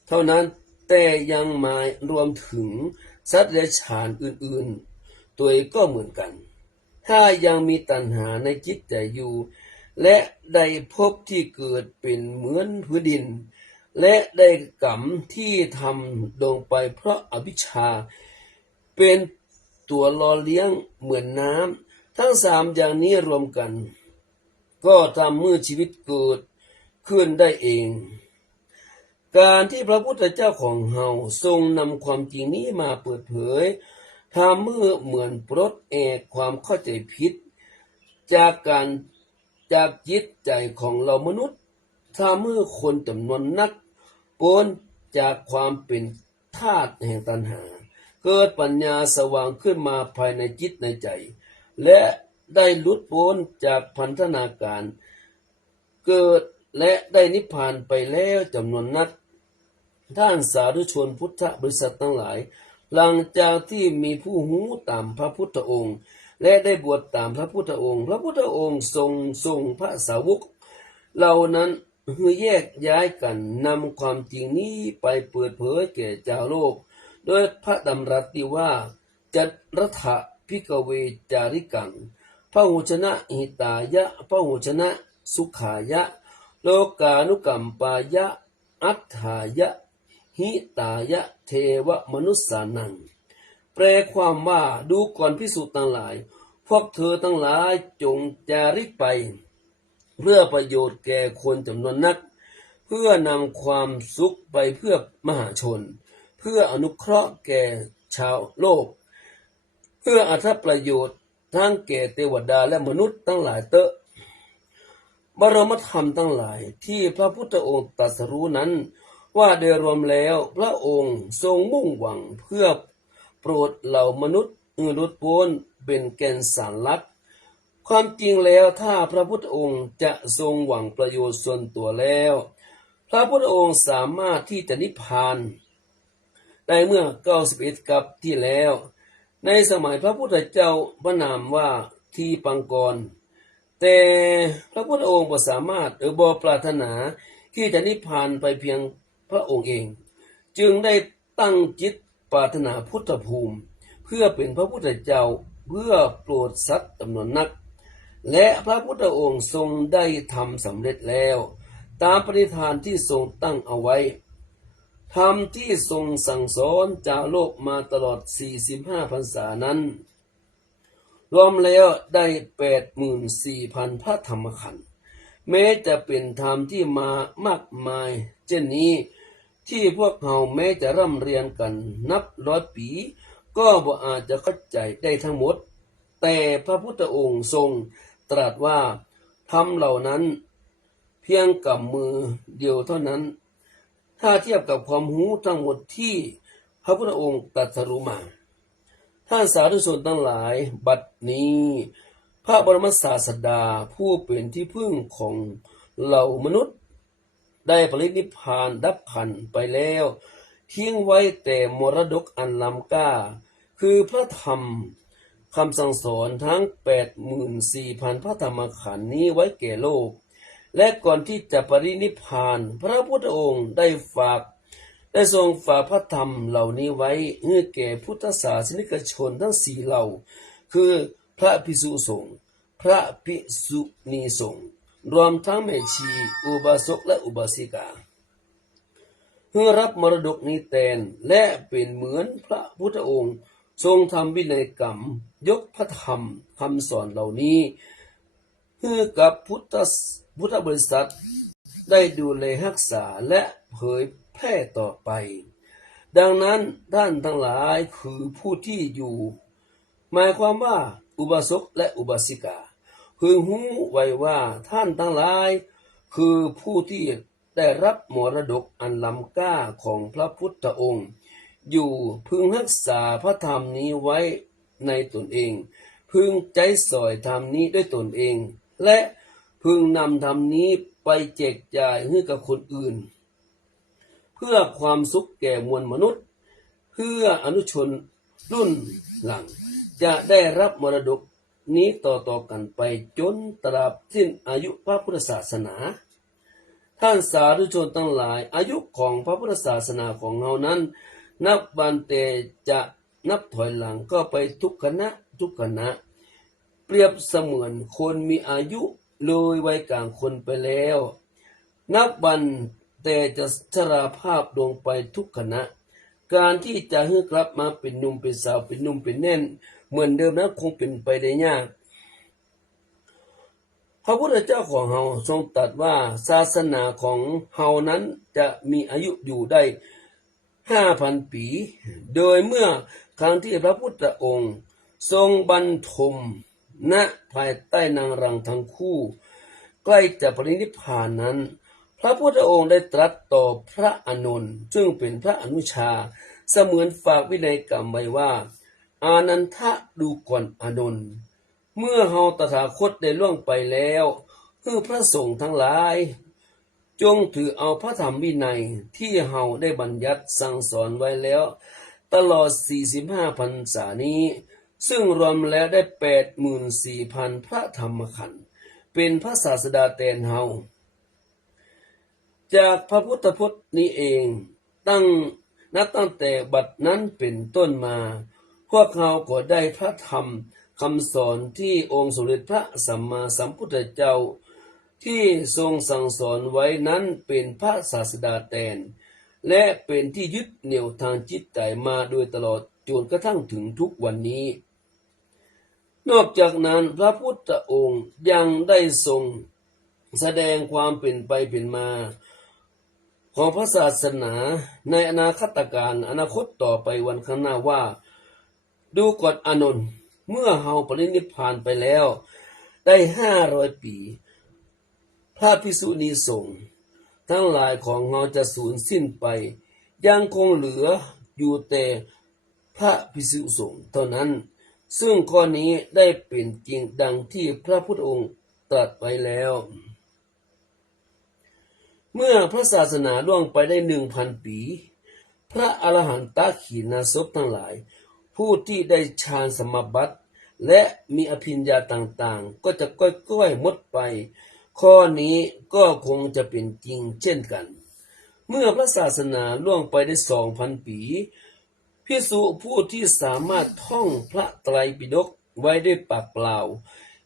เท่านั้นแต่ยังมารวมถึงสัตว์เดรัจฉานอื่นๆตัวก็เหมือนกันถ้ายังมีตัณหาในจิตใจอยู่และได้พบที่เกิดเป็นเหมือนพื้นดินและได้กรรมที่ทำลงไปเพราะอวิชชาเป็นตัวหล่อเลี้ยงเหมือนน้ำทั้งสามอย่างนี้รวมกันก็ทำให้ชีวิตเกิดขึ้นได้เองการที่พระพุทธเจ้าของเฮาทรงนำความจริงนี้มาเปิดเผยทำให้เหมือนปลดแอกความเข้าใจผิดจากจิตใจของเรามนุษย์ทำให้คนจำนวนนักพ้นจากความเป็นทาสแห่งตัณหาเกิดปัญญาสว่างขึ้นมาภายในจิตในใจและได้หลุดพ้นจากพันธนาการเกิดและได้นิพพานไปแล้วจำนวนนักท่านสาธุชนพุทธบริษัททั้งหลายหลังจากที่มีผู้หูตามพระพุทธองค์และได้บวชตามพระพุทธองค์พระพุทธองค์ทรงพระสาวกเหล่านั้นแยกย้ายกันนำความจริงนี้ไปเปิดเผยแก่เจ้าโลกโดยพระดำรัสที่ว่าจัตรัฐะภิกขเวจาริกังพหุชนะหิตายะพหุชนะสุขายะโลกานุกัมปายะอัฏฐายะหิตายะเทวมนุสสานังแปลความว่าดูก่อนภิกษุทั้งหลายพวกเธอทั้งหลายจงจาริกไปเพื่อประโยชน์แก่คนจำนวนนักเพื่อนำความสุขไปเพื่อมหาชนเพื่ออนุเคราะห์แก่ชาวโลกเพื่ออรรถประโยชน์ทั้งแก่เทวดาและมนุษย์ทั้งหลายเตอะบรมธรรมทั้งหลายที่พระพุทธองค์ตรัสรู้นั้นว่าโดยรวมแล้วพระองค์ทรงมุ่งหวังเพื่อโปรดเหล่ามนุษย์หลุดพ้นเป็นแก่นสารหลักความจริงแล้วถ้าพระพุทธองค์จะทรงหวังประโยชน์ส่วนตัวแล้วพระพุทธองค์สามารถที่จะนิพพานได้เมื่อ91กับที่แล้วในสมัยพระพุทธเจ้าพระนามว่าทีปังกรแต่พระพุทธองค์บ่สามารถบ่ปรารถนาที่จะนิพพานไปเพียงพระองค์เองจึงได้ตั้งจิตปรารถนาพุทธภูมิเพื่อเป็นพระพุทธเจ้าเพื่อโปรดสัตว์จำนวนนักและพระพุทธองค์ทรงได้ทำสำเร็จแล้วตามปณิธานที่ทรงตั้งเอาไว้ธรรมที่ทรงสั่งสอนชาวโลกมาตลอด45พรรษานั้นรวมแล้วได้ 84,000 พระธรรมขันธ์แม้จะเป็นธรรมที่มามากมายเช่นนี้ที่พวกเราแม้จะร่ำเรียนกันนับร้อยปีก็บ่อาจจะเข้าใจได้ทั้งหมดแต่พระพุทธองค์ทรงตรัสว่าธรรมเหล่านั้นเพียงกับมือเดียวเท่านั้นถ้าเทียบกับความรู้ทั้งหมดที่พระพุทธองค์ตรัสรู้มาท่านสาธุชนทั้งหลายบัดนี้พระบรมศาสดาผู้เป็นที่พึ่งของเหล่ามนุษย์ได้ปรินิพพานดับขันธ์ไปแล้ว ทิ้งไว้แต่มรดกอันล้ำค่าคือพระธรรมคำสั่งสอนทั้ง 84,000 พระธรรมขันธ์นี้ไว้แก่โลกและก่อนที่จะปรินิพพานพระพุทธองค์ได้ทรงฝากพระธรรมเหล่านี้ไว้ให้แก่พุทธศาสนิกชนทั้ง4เหล่าคือพระภิกษุสงฆ์พระภิกษุณีสงฆ์รวมทั้งแม่ชีอุบาสกและอุบาสิกาเพื่อรับมรดกนี้แทนและเป็นเหมือนพระพุทธองค์ทรงทำวินัยกรรมยกพระธรรมคำสอนเหล่านี้ให้กับพุทธบริษัทได้ดูแลรักษาและเผยแพร่ต่อไปดังนั้นท่านทั้งหลายคือผู้ที่อยู่หมายความว่าอุบาสกและอุบาสิกาพึงรู้ไว้ว่าท่านทั้งหลายคือผู้ที่ได้รับมรดกอันล้ำค่าของพระพุทธองค์อยู่พึงรักษาพระธรรมนี้ไว้ในตนเองพึงใจสอยธรรมนี้ด้วยตนเองและพึงนำธรรมนี้ไปแจกจ่ายให้กับคนอื่นเพื่อความสุขแก่มวลมนุษย์เพื่ออนุชนรุ่นหลังจะได้รับมรดกนี้ต่อๆกันไปจนตราบสิ้นอายุพระพุทธศาสนาท่านสาธุชนทั้งหลายอายุของพระพุทธศาสนาของเรานั้นนับวันแต่จะนับถอยหลังก็ไปทุกขณะเปรียบเสมือนคนมีอายุเลยวัยกลางคนไปแล้วนับวันแต่จะชราภาพลงไปทุกขณะการที่จะให้กลับมาเป็นหนุ่มเป็นสาวเป็นหนุ่มเป็นแน่นเหมือนเดิมนั้นคงเป็นไปได้ยากพระพุทธเจ้าของเราทรงตรัสว่าศาสนาของเรานั้นจะมีอายุอยู่ได้ 5,000 ปีโดยเมื่อครั้งที่พระพุทธองค์ทรงบรรทมณภายใต้นางรังทั้งคู่ใกล้จะปรินิพพานนั้นพระพุทธองค์ได้ตรัสต่อพระอานนท์ซึ่งเป็นพระอนุชาเสมือนฝากวินัยกรรมไว้ว่าอานันทะดูก่อนอานนท์เมื่อเฮาตถาคตได้ล่วงไปแล้วคือพระสงฆ์ทั้งหลายจงถือเอาพระธรรมวินัยที่เฮาได้บัญญัติสั่งสอนไว้แล้วตลอด45 พรรษานี้ซึ่งรวมแล้วได้ 84,000 พระธรรมขันธ์เป็นพระศาสดาแทนเฮาจากพระพุทธพจน์นี้เองตั้งแต่บัดนั้นเป็นต้นมาพวกเราก็ได้พระธรรมคำสอนที่องค์สมเด็จพระสัมมาสัมพุทธเจ้าที่ทรงสั่งสอนไว้นั้นเป็นพระศาสดาแทนและเป็นที่ยึดเหนี่ยวทางจิตใจมาโดยตลอดจนกระทั่งถึงทุกวันนี้นอกจากนั้นพระพุทธองค์ยังได้ทรงแสดงความเป็นไปเป็นมาของพระศาสนาในอนาคตการอนาคตต่อไปวันข้างหน้าว่าดูก่อนอานนท์เมื่อเฮาปรินิพพานไปแล้วได้500 ปีพระภิกษุณีสงฆ์ทั้งหลายของเฮาจะสูญสิ้นไปยังคงเหลืออยู่แต่พระภิกษุสงฆ์เท่านั้นซึ่งข้อนี้ได้เป็นจริงดังที่พระพุทธองค์ตรัสไว้แล้วเมื่อพระศาสนาล่วงไปได้ 1,000 ปีพระอรหันตขีณาสพทั้งหลายผู้ที่ได้ฌานสมาบัติและมีอภิญญาต่างๆก็จะค่อยๆหมดไปข้อนี้ก็คงจะเป็นจริงเช่นกันเมื่อพระศาสนาล่วงไปได้ 2,000 ปีภิกษุผู้ที่สามารถท่องพระไตรปิฎกไว้ด้วยปากเปล่า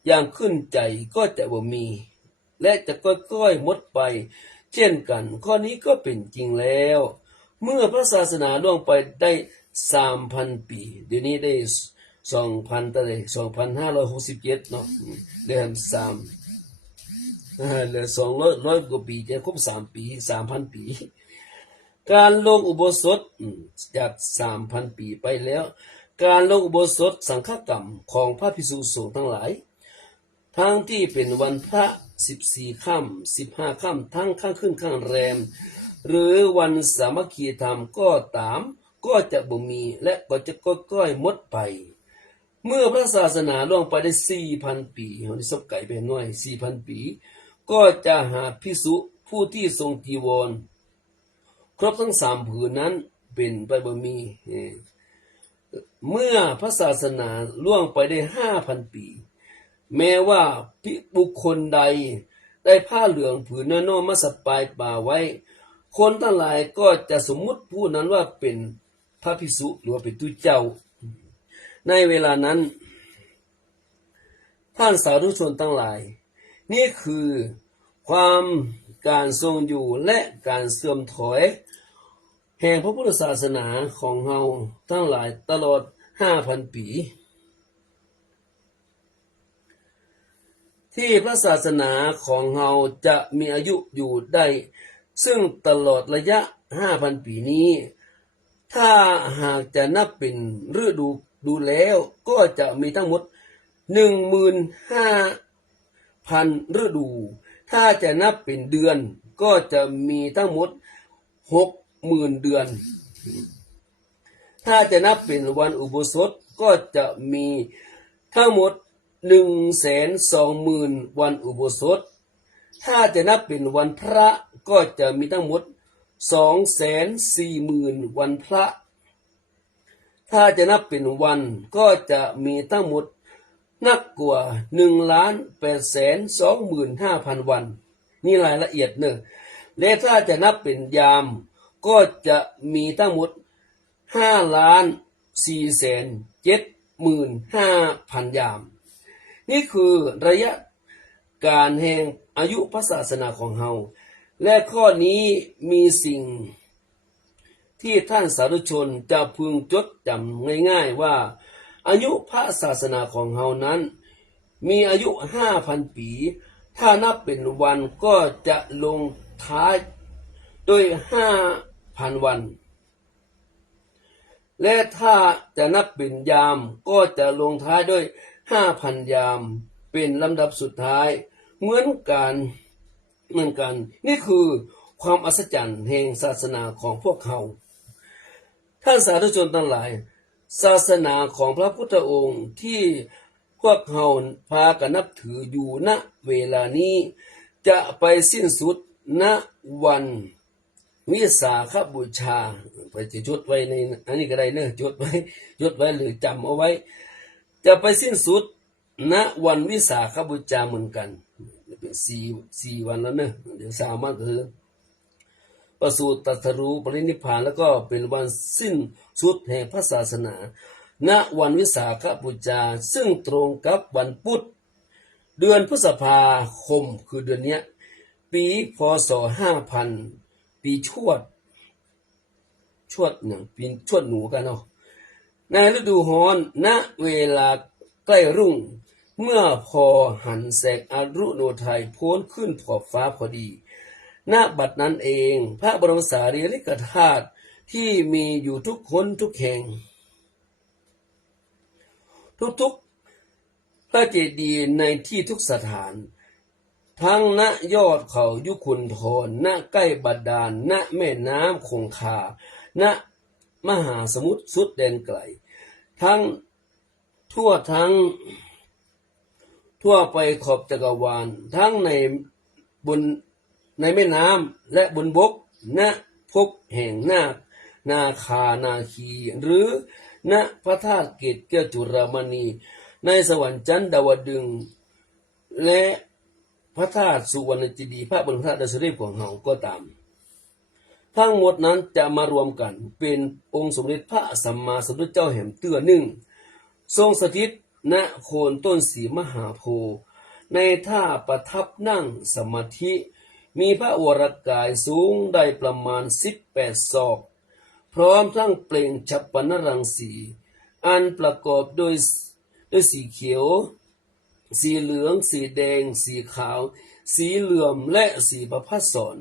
อย่างขึ้นใจก็จะบ่มีและจะค่อยๆหมดไปเช่นกันข้อนี้ก็เป็นจริงแล้วเมื่อพระศาสนาล่วงไปได้ 3,000 ปีเดี๋ยวนี้ได้ 2,000 แต่ได้ 2,567 เนาะเดือน3เหลือ200 กว่าปีจะครบ3 ปี 3,000 ปีการลงอุโบสถจาก 3,000 ปีไปแล้วการลงอุโบสถสังฆกรรมของพระภิกษุสงฆ์ทั้งหลายทั้งที่เป็นวันพระ14 ค่ำ15 ค่ำทั้งข้างขึ้นข้างแรมหรือวันสามัคคีธรรมก็ตามก็จะบ่มีและก็จะค่อยๆหมดไปเมื่อพระศาสนาล่วงไปได้ 4,000 ปีเฮาได้สับไก่ไปหน่อย 4,000 ปีก็จะหาภิกษุผู้ที่ทรงจีวรครบทั้ง3ผืนนั้น เป็นไปบ่มีเมื่อพระศาสนาล่วงไปได้ 5,000 ปี แม้ว่าบุคคลใดได้ผ้าเหลืองผืนน้อยๆมาสปายป่าไว้คนทั้งหลายก็จะสมมุติผู้นั้นว่าเป็นพระภิกษุหรือว่าเป็นตุเจ้าในเวลานั้นท่านสาธุชนทั้งหลายนี่คือความการทรงอยู่และการเสื่อมถอยแห่งพระพุทธศาสนาของเราทั้งหลายตลอด 5,000 ปีที่พระศาสนาของเราจะมีอายุอยู่ได้ซึ่งตลอดระยะ 5,000 ปีนี้ถ้าหากจะนับเป็นฤดูแล้วก็จะมีทั้งหมด 15,000 ฤดูถ้าจะนับเป็นเดือนก็จะมีทั้งหมด 60,000 เดือนถ้าจะนับเป็นวันอุโบสถก็จะมีทั้งหมด 120,000 วันอุโบสถถ้าจะนับเป็นวันพระก็จะมีทั้งหมด 240,000 วันพระถ้าจะนับเป็นวันก็จะมีทั้งหมดนักกว่า 1,825,000 วันนี่รายละเอียดเนอะและถ้าจะนับเป็นยามก็จะมีทั้งหมด 5,475,000 ยามนี่คือระยะการแห่งอายุพระศาสนาของเราและข้อนี้มีสิ่งที่ท่านสาธุชนจะพึงจดจำง่ายๆว่าอายุพระศาสนาของเรานั้นมีอายุ 5,000 ปีถ้านับเป็นวันก็จะลงท้ายด้วย 5,000 วันและถ้าจะนับเป็นยามก็จะลงท้ายด้วย 5,000 ยามเป็นลำดับสุดท้ายเหมือนกันนี่คือความอัศจรรย์แห่งศาสนาของพวกเขาท่านสาธุชนทั้งหลายศาสนาของพระพุทธองค์ที่พวกเขาพากันนับถืออยู่ณเวลานี้จะไปสิ้นสุดณวันวิสาขบูชาไปจะจดไว้ในอันนี้ก็ได้เนอะจดไว้หรือจำเอาไว้จะไปสิ้นสุดณวันวิสาขบูชาเหมือนกันเป็น4วันแล้วเนอะเดี๋ยว3วันก็คือประสูติตรัสรู้ปรินิพพานแล้วก็เป็นวันสิ้นสุดแห่งพระศาสนาณวันวิสาขบูชาซึ่งตรงกับวันพุธเดือนพฤษภาคมคือเดือนนี้ปีพ.ศ. 5,000 ปีชวดเนี่ยปีชวดหนูกันเนาะในฤดูร้อนณเวลาใกล้รุ่งเมื่อพอหันแสงอรุโนไทยโพ้นขึ้นขอบฟ้าพอดีณบัดนั้นเองพระบรมสารีริกธาตุที่มีอยู่ทุกคนทุกแห่งทุกพระเจดีย์ในที่ทุกสถานทั้งณยอดเขายุคุนทรณใกล้บาดาลณแม่น้ำคงคาณมหาสมุทรสุดแดนไกลทั้งทั่วไปขอบจักรวาลทั้งในแม่น้ำและบนบกณภพแห่งนาคานาคีหรือณพระธาตุเกศแก้วจุฬามณีในสวรรค์ชั้นดาวดึงส์และพระธาตุสุวรรณเจดีย์พระบรมธาตุดอยสุเทพของเราก็ตามทั้งหมดนั้นจะมารวมกันเป็นองค์สมเด็จพระสัมมาสัมพุทธเจ้าแห่งเตื้อหนึ่งทรงสถิตณโคนต้นศรีมหาโพธิ์ในท่าประทับนั่งสมาธิมีพระวรกายสูงได้ประมาณ18 ศอกพร้อมทั้งเปล่งฉัพพนรังสีอันประกอบด้วยสีเขียวสีเหลืองสีแดงสีขาวสีเหลื่อมและสีประภัสสร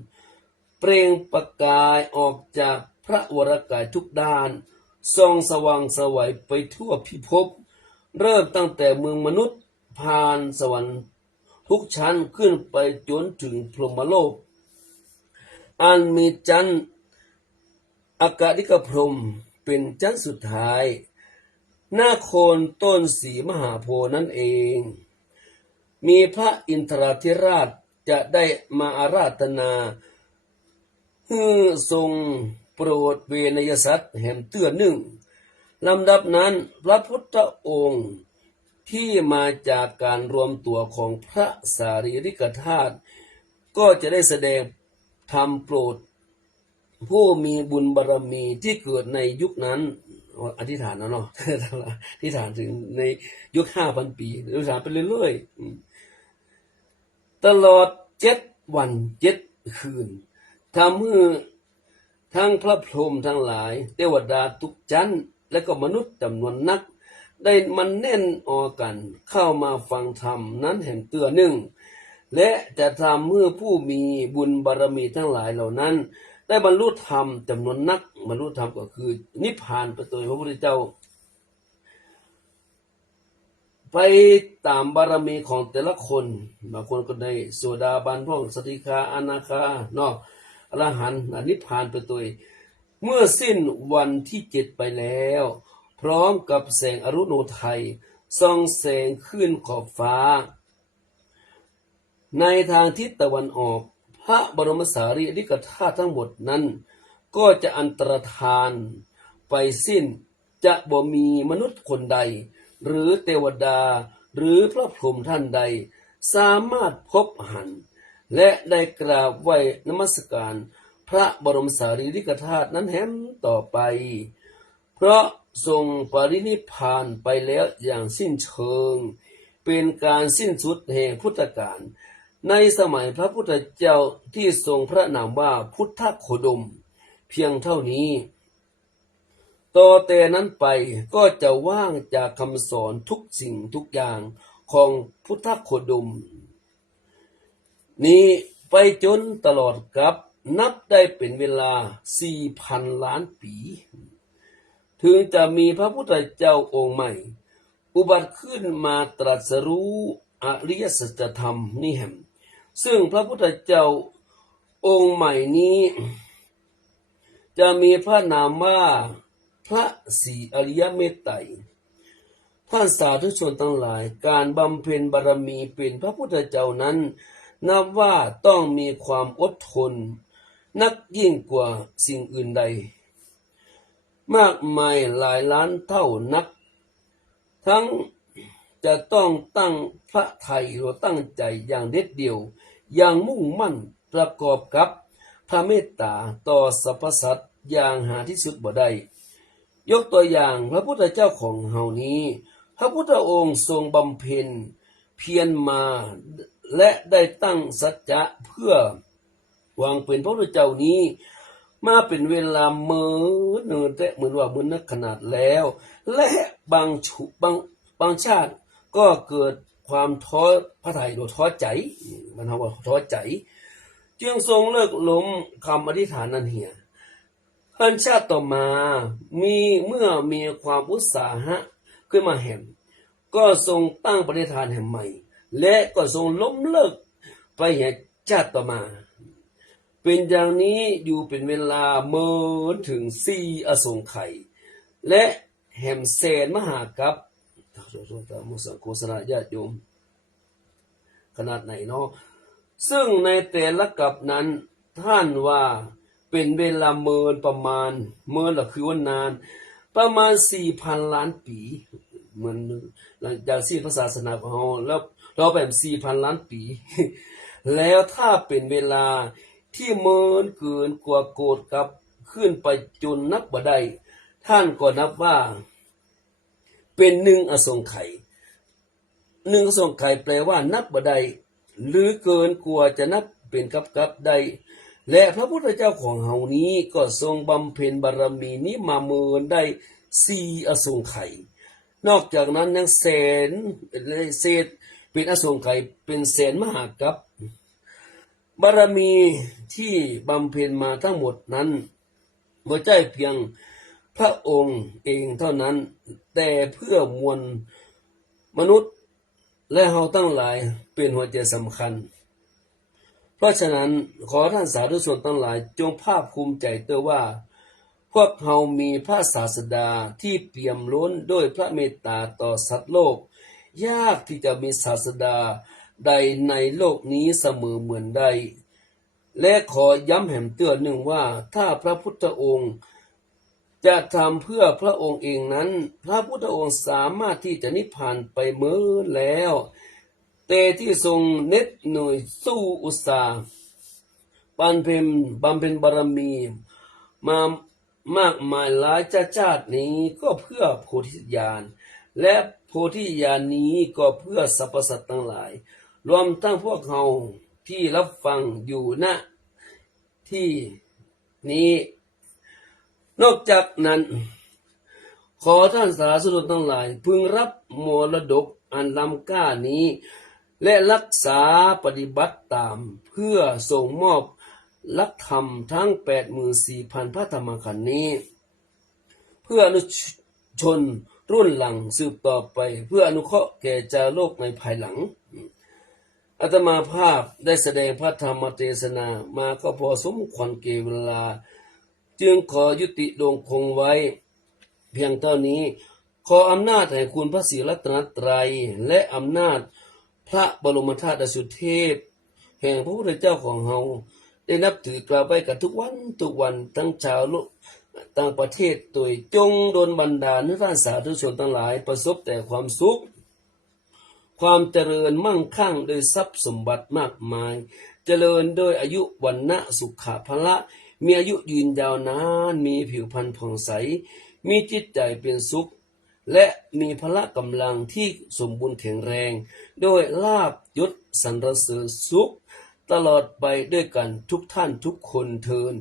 เปล่งประกายออกจากพระวรกายทุกด้านส่องสว่างไสวไปทั่วพิภพเริ่มตั้งแต่เมืองมนุษย์ผ่านสวรรค์ทุกชั้นขึ้นไปจนถึงพรหมโลกอันมีจันทร์อากาลิกพรหมเป็นจันทร์สุดท้ายหน้าโคนต้นศรีมหาโพธิ์นั่นเองมีพระอินทราธิราชจะได้มาอาราธนาทรง โปรดเวนยสัตว์แห่งเตื้อหนึ่งลำดับนั้นพระพุทธองค์ที่มาจากการรวมตัวของพระสารีริกธาตุก็จะได้แสดงธรรมโปรดผู้มีบุญบารมีที่เกิดในยุคนั้นอธิษฐานเนาะ อธิษฐานถึงในยุค 5,000 ปีอธิษฐานไปเรื่อยๆตลอด7 วัน 7 คืนทำให้ทั้งพระพรหมทั้งหลายเทวดาทุกชั้นและก็มนุษย์จำนวนนักได้มันแน่นออกันเข้ามาฟังธรรมนั้นแห่งเตือหนึ่งและจะทำเมื่อผู้มีบุญบารมีทั้งหลายเหล่านั้นได้บรรลุธรรมจำนวนนักบรรลุธรรมก็คือนิพพานไปโดยพระพุทธเจ้าไปตามบารมีของแต่ละคนบางคนก็ได้โสดาบันพวกสติคาอนาคาเนาะอรหันต์นิพพานไปโดยเมื่อสิ้นวันที่7ไปแล้วพร้อมกับแสงอรุโนไทยส่องแสงขึ้นขอบฟ้าในทางทิศตะวันออกพระบรมสารีริกธาตุทั้งหมดนั้นก็จะอันตรธานไปสิ้นจะบ่มีมนุษย์คนใดหรือเทวดาหรือพระพรหมท่านใดสามารถพบหันและได้กราบไหว้นมัสการพระบรมสารีริกธาตุนั้นแห่งต่อไปเพราะทรงปรินิพพานไปแล้วอย่างสิ้นเชิงเป็นการสิ้นสุดแห่งพุทธกาลในสมัยพระพุทธเจ้าที่ทรงพระนามว่าพุทธโคดมเพียงเท่านี้ต่อแต่นั้นไปก็จะว่างจากคำสอนทุกสิ่งทุกอย่างของพุทธโคดมนี้ไปจนตลอดกับนับได้เป็นเวลา 4,000 ล้านปีถึงจะมีพระพุทธเจ้าองค์ใหม่อุบัติขึ้นมาตรัสรู้อริยสัจธรรมนี่แห่งซึ่งพระพุทธเจ้าองค์ใหม่นี้จะมีพระนามว่าพระศรีอริยเมตไตรท่านสาธุชนทั้งหลายการบำเพ็ญบารมีเป็นพระพุทธเจ้านั้นนับว่าต้องมีความอดทนนักยิ่งกว่าสิ่งอื่นใดมากมายหลายล้านเท่านักทั้งจะต้องตั้งพระทัยหรือตั้งใจอย่างเด็ดเดี่ยวอย่างมุ่งมั่นประกอบกับพระเมตตาต่อสรรพสัตว์อย่างหาที่สุดบ่ได้ยกตัวอย่างพระพุทธเจ้าของเฮานี้พระพุทธองค์ทรงบำเพ็ญเพียรมาและได้ตั้งสัจจะเพื่อวางเป็นพระพุทธเจ้านี้มาเป็นเวลาเมื่อเนิ่นแต่เหมือนว่าเหมือนนักขนาดแล้วและบางชาติก็เกิดความท้อพระทัยโดยท้อใจมันว่าท้อใจจึงทรงเลิกล้มคำอธิษฐานนั้นเหียพันชาติต่อมาเมื่อมีความอุตสาหะขึ้นมาแห่งก็ทรงตั้งปณิธานแห่งใหม่และก็ทรงล้มเลิกไปแห่งชาติต่อมาเป็นอย่างนี้อยู่เป็นเวลาเมินถึง4 อสงไขยและแห่งแสนมหากัปมุสโฆษณาญาติโยมขนาดไหนเนาะซึ่งในแต่ละกัปนั้นท่านว่าเป็นเวลาเมินประมาณเมินก็คือว่านานประมาณ 4,000 ล้านปีเหมือนหลังจากสิ้นพระศาสนาของเราแล้วเราแบบ 4,000 ล้านปี แล้วถ้าเป็นเวลาที่เมินเกินกว่าโกรธกับขึ้นไปจนนับบ่ได้ท่านก็นับว่าเป็น1 อสงไขย1 อสงไขยแปลว่านับบ่ได้หรือเกินกว่าจะนับเป็นกับได้และพระพุทธเจ้าของเฮานี้ก็ทรงบำเพ็ญบารมีนี้มาเมินได้4 อสงไขยนอกจากนั้นยังแสนเศษเป็นอสงไขยเป็นแสนมหากัปบารมีที่บำเพ็ญมาทั้งหมดนั้นบ่ใช่เพียงพระองค์เองเท่านั้นแต่เพื่อมวลมนุษย์และเฮาทั้งหลายเป็นหัวใจสำคัญเพราะฉะนั้นขอท่านสาธุชนทั้งหลายจงภาคภูมิใจเตอว่าพวกเฮามีพระศาสดาที่เปี่ยมล้นด้วยพระเมตตาต่อสัตว์โลกยากที่จะมีศาสดาใดในโลกนี้เสมอเหมือนใด และขอย้ำแห่มเตือนหนึ่งว่าถ้าพระพุทธองค์จะทำเพื่อพระองค์เองนั้นพระพุทธองค์สามารถที่จะนิพพานไปเมื่อแล้วแต่ที่ทรงเหน็ดเหนื่อยสู้อุตสาห์บำเพ็ญบารมีมามากมายหลายชาตินี้ก็เพื่อโพธิญาณและโพธิญาณนี้ก็เพื่อสรรพสัตว์ทั้งหลายรวมทั้งพวกเราที่รับฟังอยู่ณที่นี้นอกจากนั้นขอท่านสาธุชนทั้งหลายพึงรับมรดกอันล้ำค่านี้และรักษาปฏิบัติตามเพื่อส่งมอบหลักธรรมทั้ง 84,000 พระธรรมขันธ์นี้เพื่ออนุชนรุ่นหลังสืบต่อไปเพื่ออนุเคราะห์แก่ชาวโลกในภายหลังอาตมาภาพได้แสดงพระธรรมเทศนามาก็พอสมควรแก่เวลาจึงขอยุติลงคงไว้เพียงเท่านี้ขออำนาจแห่งคุณพระศรีรัตนตรัยและอำนาจพระบรมธาตุสุเทพแห่งพระพุทธเจ้าของเราได้นับถือกล่าวไปกับทุกวันทั้งชาวโลกต่างประเทศโดยจงโดนบันดาลให้ท่านสาธุชนทั้งหลายประสบแต่ความสุขความเจริญมั่งคั่งโดยทรัพย์สมบัติมากมายเจริญโดยอายุวรรณะสุขภละมีอายุยืนยาวนานมีผิวพรรณผ่องใสมีจิตใจเป็นสุขและมีพละกำลังที่สมบูรณ์แข็งแรงโดยลาภยศสรรเสริญสุขตลอดไปด้วยกันทุกท่านทุกคนเทิน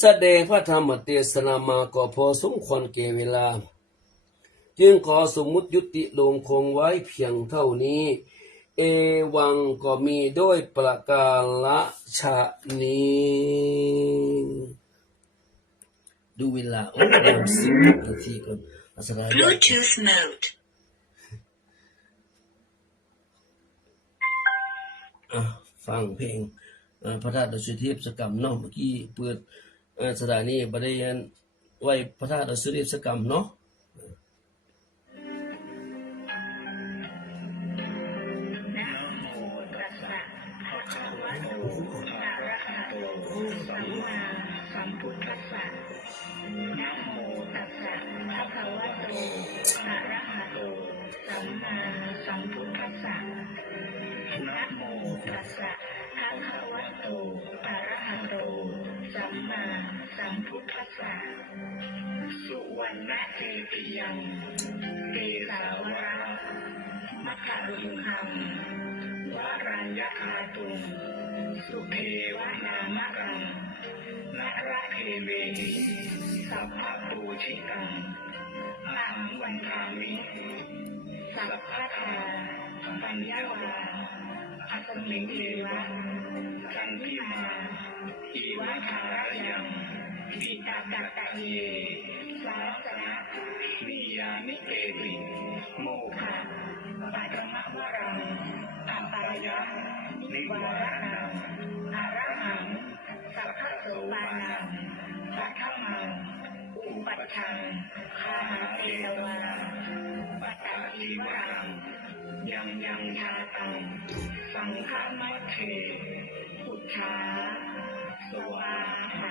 แสดงพระธรรมเทศนามาก็พอสมควรแก่เวลาจึงขอสมมุติยุติลงคงไว้เพียงเท่านี้เอวังก็มีด้วยประการฉะนี้ดูเวลาเดี๋ยว10 นาทีก่อนอัสลามุอะลัยกุม Bluetooth mode ฟังเพลงพระธาตุดอยสุเทพสกรรมเนาะเมื่อกี้เปิดสถานีบริเวณไว้พระธาตุดอยสุเทพสกรรมเนาะนะโมตัสสะภะคะวะโตอะระหะโตสัมมาสัมพุทธัสสะสุวรรณเทปิยังเกสาวระมะคะรุหังวรัญญคาตุงสุเทวะนามะรังนะระเทเวหิสัพพะปูชิตังอะหังวันทามิสัพพะทาปัญญาวาอัสมิงเทวะสันติมาอีวะคาระยังปิตากัตตะเยสาสนะวิยานิเตติโมฆะปัจมะวรังอัปปายะนิวาระนังอะระหังสัพพะโสปานังปัทมังอุปัฏฐังคาหาเทวาปัตตะจีวรังยังชาตังสังฆมัคเถพุทธาสวาหะ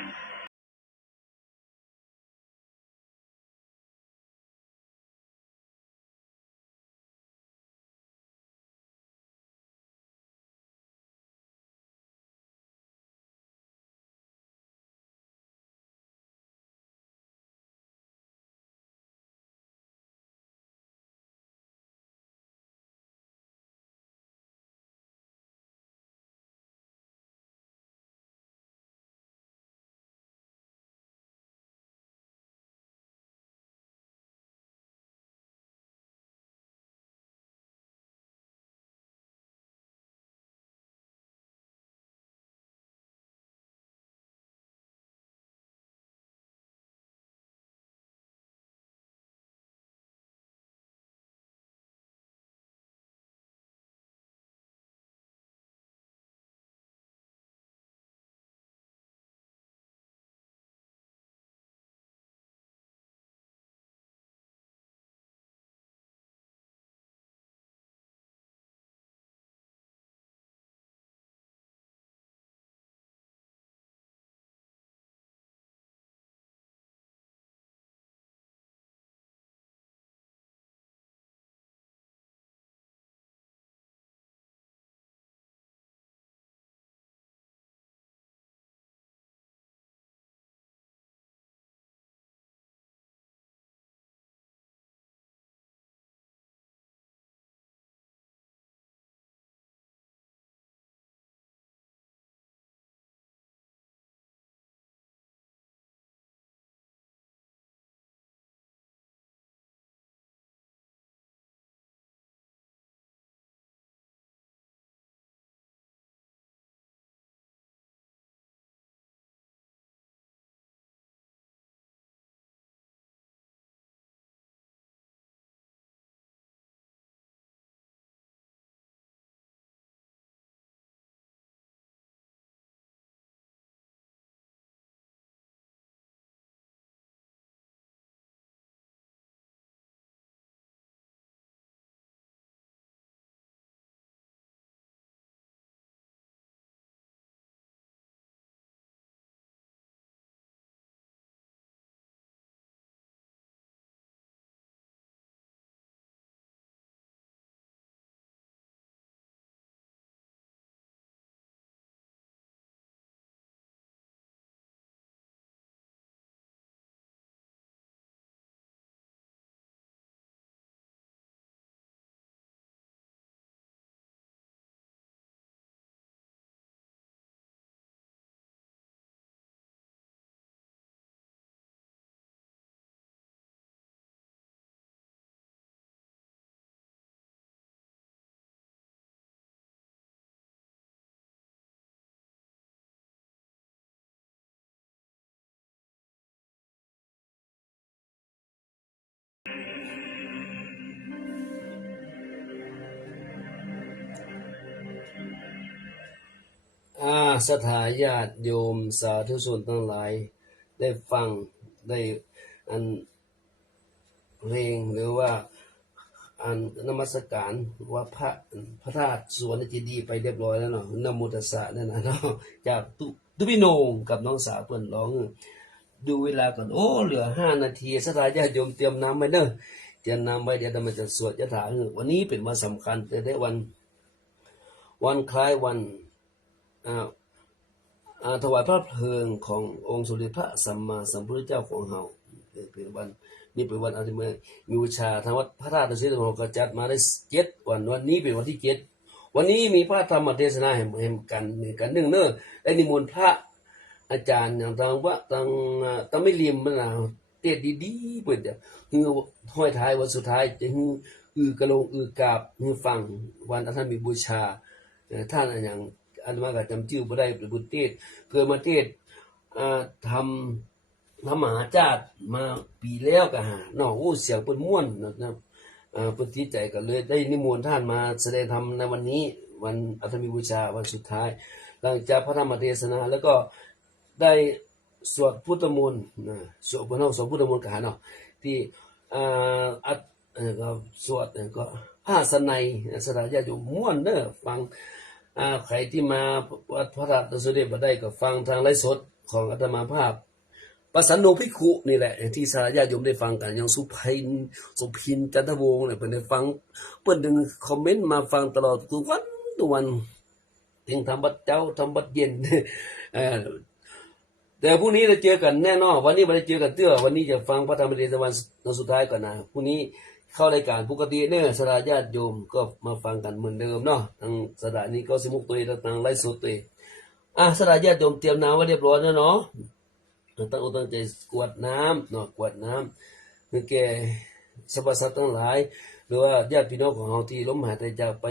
สถาญาติโยมสาธุชนทั้งหลายได้ฟังได้อันเพลงหรือว่าอันนมัสการว่าพระธาตุสวนเจดีย์ไปเรียบร้อยแล้วเนาะนะโมตัสสะนั่นน่ะเนาะจากตุพี่โหน่งกับน้องสาวเพิ่นร้องดูเวลาก่อนโอ้เหลือ5 นาทีสถาญาติโยมเตรียมน้ำไว้เด้อเตรียมน้ำไว้เดี๋ยวมันจะสวดยะถาวันนี้เป็นวันสำคัญจะได้วันคล้ายวันถวายพระเพลิงขององค์สมเด็จพระสัมมาสัมพุทธเจ้าของเฮาเป็นวันนี่เป็นวันอาทิตย์มีบูชาทางวัดพระธาตุศรีของเราก็จัดมาได้7 วันวันนี้เป็นวันที่7วันนี้มีพระธรรมเทศนาแห่งกันหนึ่งเนอะได้นิมนต์พระอาจารย์อย่างทางว่าทางไม่ริมมันนะเทศดีๆเปิดคือห้อยท้ายวันสุดท้ายจะกระโลงกาบฟังวันท่านมีบูชาท่านอย่างอันมาก็จำชื่อบ่ได้เป็นบุตรเทศเกิดมาเทศทำมหาจารย์มาปีแล้วก็หาเนาะโอ้เสียงเปิ้นม่วนนะเปิ้นที่ใจก็เลยได้นิมนต์ท่านมาแสดงธรรมในวันนี้วันอัฐมิบูชาวันสุดท้ายหลังจากพระธรรมเทศนาแล้วก็ได้สวดพุทธมนต์สวดพุทธมนต์กันเนาะที่ก็สวดก็อาสนัยสถาญาติโยมม่วนเด้อฟังใครที่มาวัดพระธาตุสุเดชบ่ได้ก็ฟังทางไลฟ์สดของอาตมาภาพประสันโนภิกขุนี่แหละที่สถาญาติโยมได้ฟังกันอย่างสุพินจันทวงศ์เนี่ยเพิ่นได้ฟังเพิ่นดึงคอมเมนต์มาฟังตลอดทุกวันถึงทำบัดเจ้าทำบัดเย็นแต่พรุ่งนี้เราเจอกันแน่นอนวันนี้ไม่ได้เจอกันเตื้อวันนี้จะฟังพระธรรมเทศนาวันสุดท้ายก่อนนะพรุ่งนี้เข้ารายการปกติเนี่ยสถาญาติโยมก็มาฟังกันเหมือนเดิมเนาะทางสถานีก็สิมุกตัวทางไลฟ์สดตัวสถาญาติโยมเตรียมน้ำไว้เรียบร้อยแล้วเนาะตั้งใจกวดน้ำเนาะกวดน้ำคือแก่สรรพสัตว์ทั้งหลายหรือว่าญาติพี่น้องของเราที่ล้มหายใจจากไป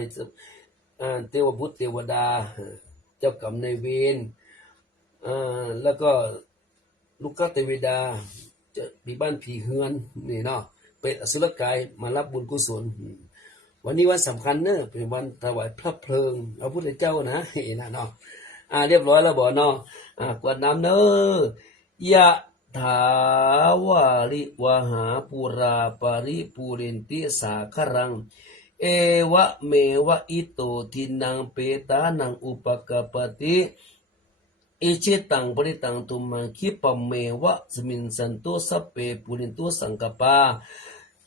เทวบุตรเทวดาเจ้ากรรมนายเวรแล้วก็ลูกกเทวดาจะมีบ้านผีเฮือนนี่เนาะเป็นอสุรกายมารับบุญกุศลวันนี้วันสำคัญเนอะเป็นวันถวายพระเพลิงพระพุทธเจ้านะนะเนาะเรียบร้อยแล้วบ่เนาะกวดน้ำเนอะยะถาวาริวหาปุราปาริปุเรนติสาครังเอวะเมวะอิโตทินังเปตานังอุปกปติอิเชตังปริตังตุมังคิปะเมวะสมินสันตุสัพเพปุรินตุสังกปา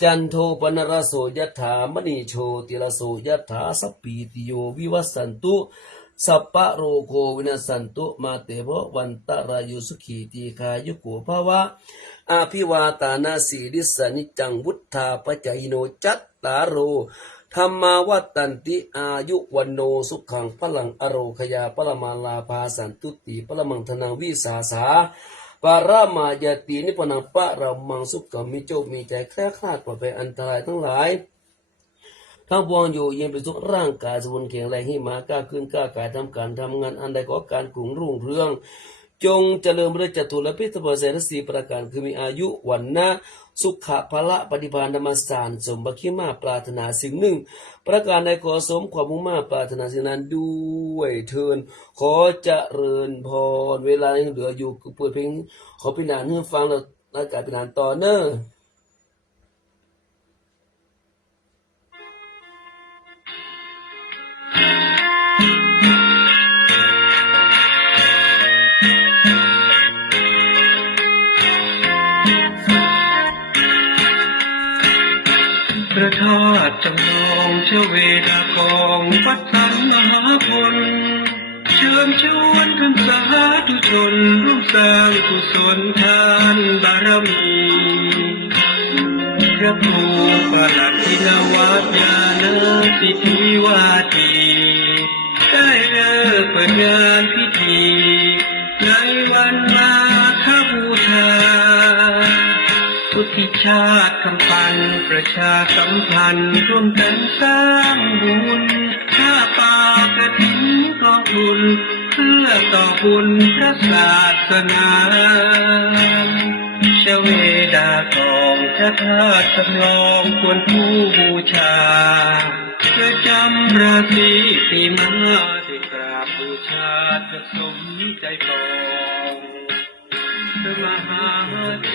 จันโทปนรโสยถามณีโชติรโสยถาสัพพิติโยวิวัสสันตุสัพพะโรโควินาสันตุมาเตภวันตรายุสุขีตีคายุโกภวะอาภิวาตานาสีริสนิจังวุฒาปัจจยโนจัตตารโรธรรมาวัตันติอายุวันโนสุขังพลังอโรคยาปรมาลาภาสันตุติปรมังธนังวิสาสาปารามายตินิพนังปะรามังสุขมิโจมีใจแคล้วคลาดปลอดภัยอันตรายทั้งหลายทั้งปวงอยู่เย็นเป็นสุขร่างกายสมบูรณ์แข็งแรงให้มากล้าขึ้นกล้ากายทำการทำงานอันใดก็การกรุงรุ่งเรืองจงเจริญบริจตุและพิทบเสนสีประการคือมีอายุวันนะสุขะพละปฏิภาณธรรมสารสมบัติมาปรารถนาสิ่งหนึ่งประการใดขอสมความมุ่งมั่นปรารถนาสิ่งนั้นด้วยเทินขอเจริญพรเวลาเหลืออยู่เปิดเพลงขอพิจารณาให้ฟังแล้วรายการพิจารณาต่อเนอะพระธาตุจำลองเชเวดากองวัดสันมหาพลเชิญชวนท่านสาธุชนร่วมสร้างกุศลทานบารมีพระภูปาลักขิณวัดญาณสิทธิวาทีได้เลิกเปิดงานพิธีในวันมาฆบูชาพุทธิชาติคำพันประชาสัมพันธ์ร่วมกันสร้างบุญผ้าป่ากฐินกองทุนเพื่อต่อบุญพระศาสนาเชเวดากองพระธาตุจำลองควรผู้บูชาเพื่อจำราศีปีมาได้กราบบูชา ปองมหา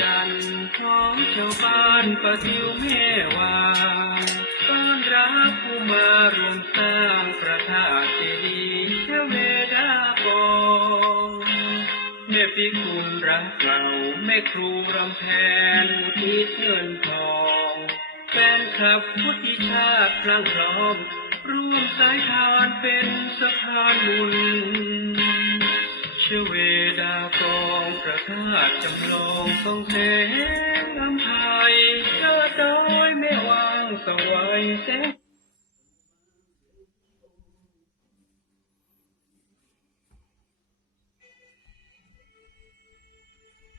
จันทร์ของชาวบ้านปะทิวแม่วางต้อนรับผู้มารวมสร้างพระธาตุเจดีย์ชเวดากองแม่พิกุลรักเราแม่ครูรำแพนอุทิศเงินทองแฟนคลับพุทธิชาติพลังพร้อมร่วมสายทานเป็นสะพานบุญชเวดากองพระธาตุจำลองทรงแสงอำไพเกิดโดยแม่วางสวัยแสง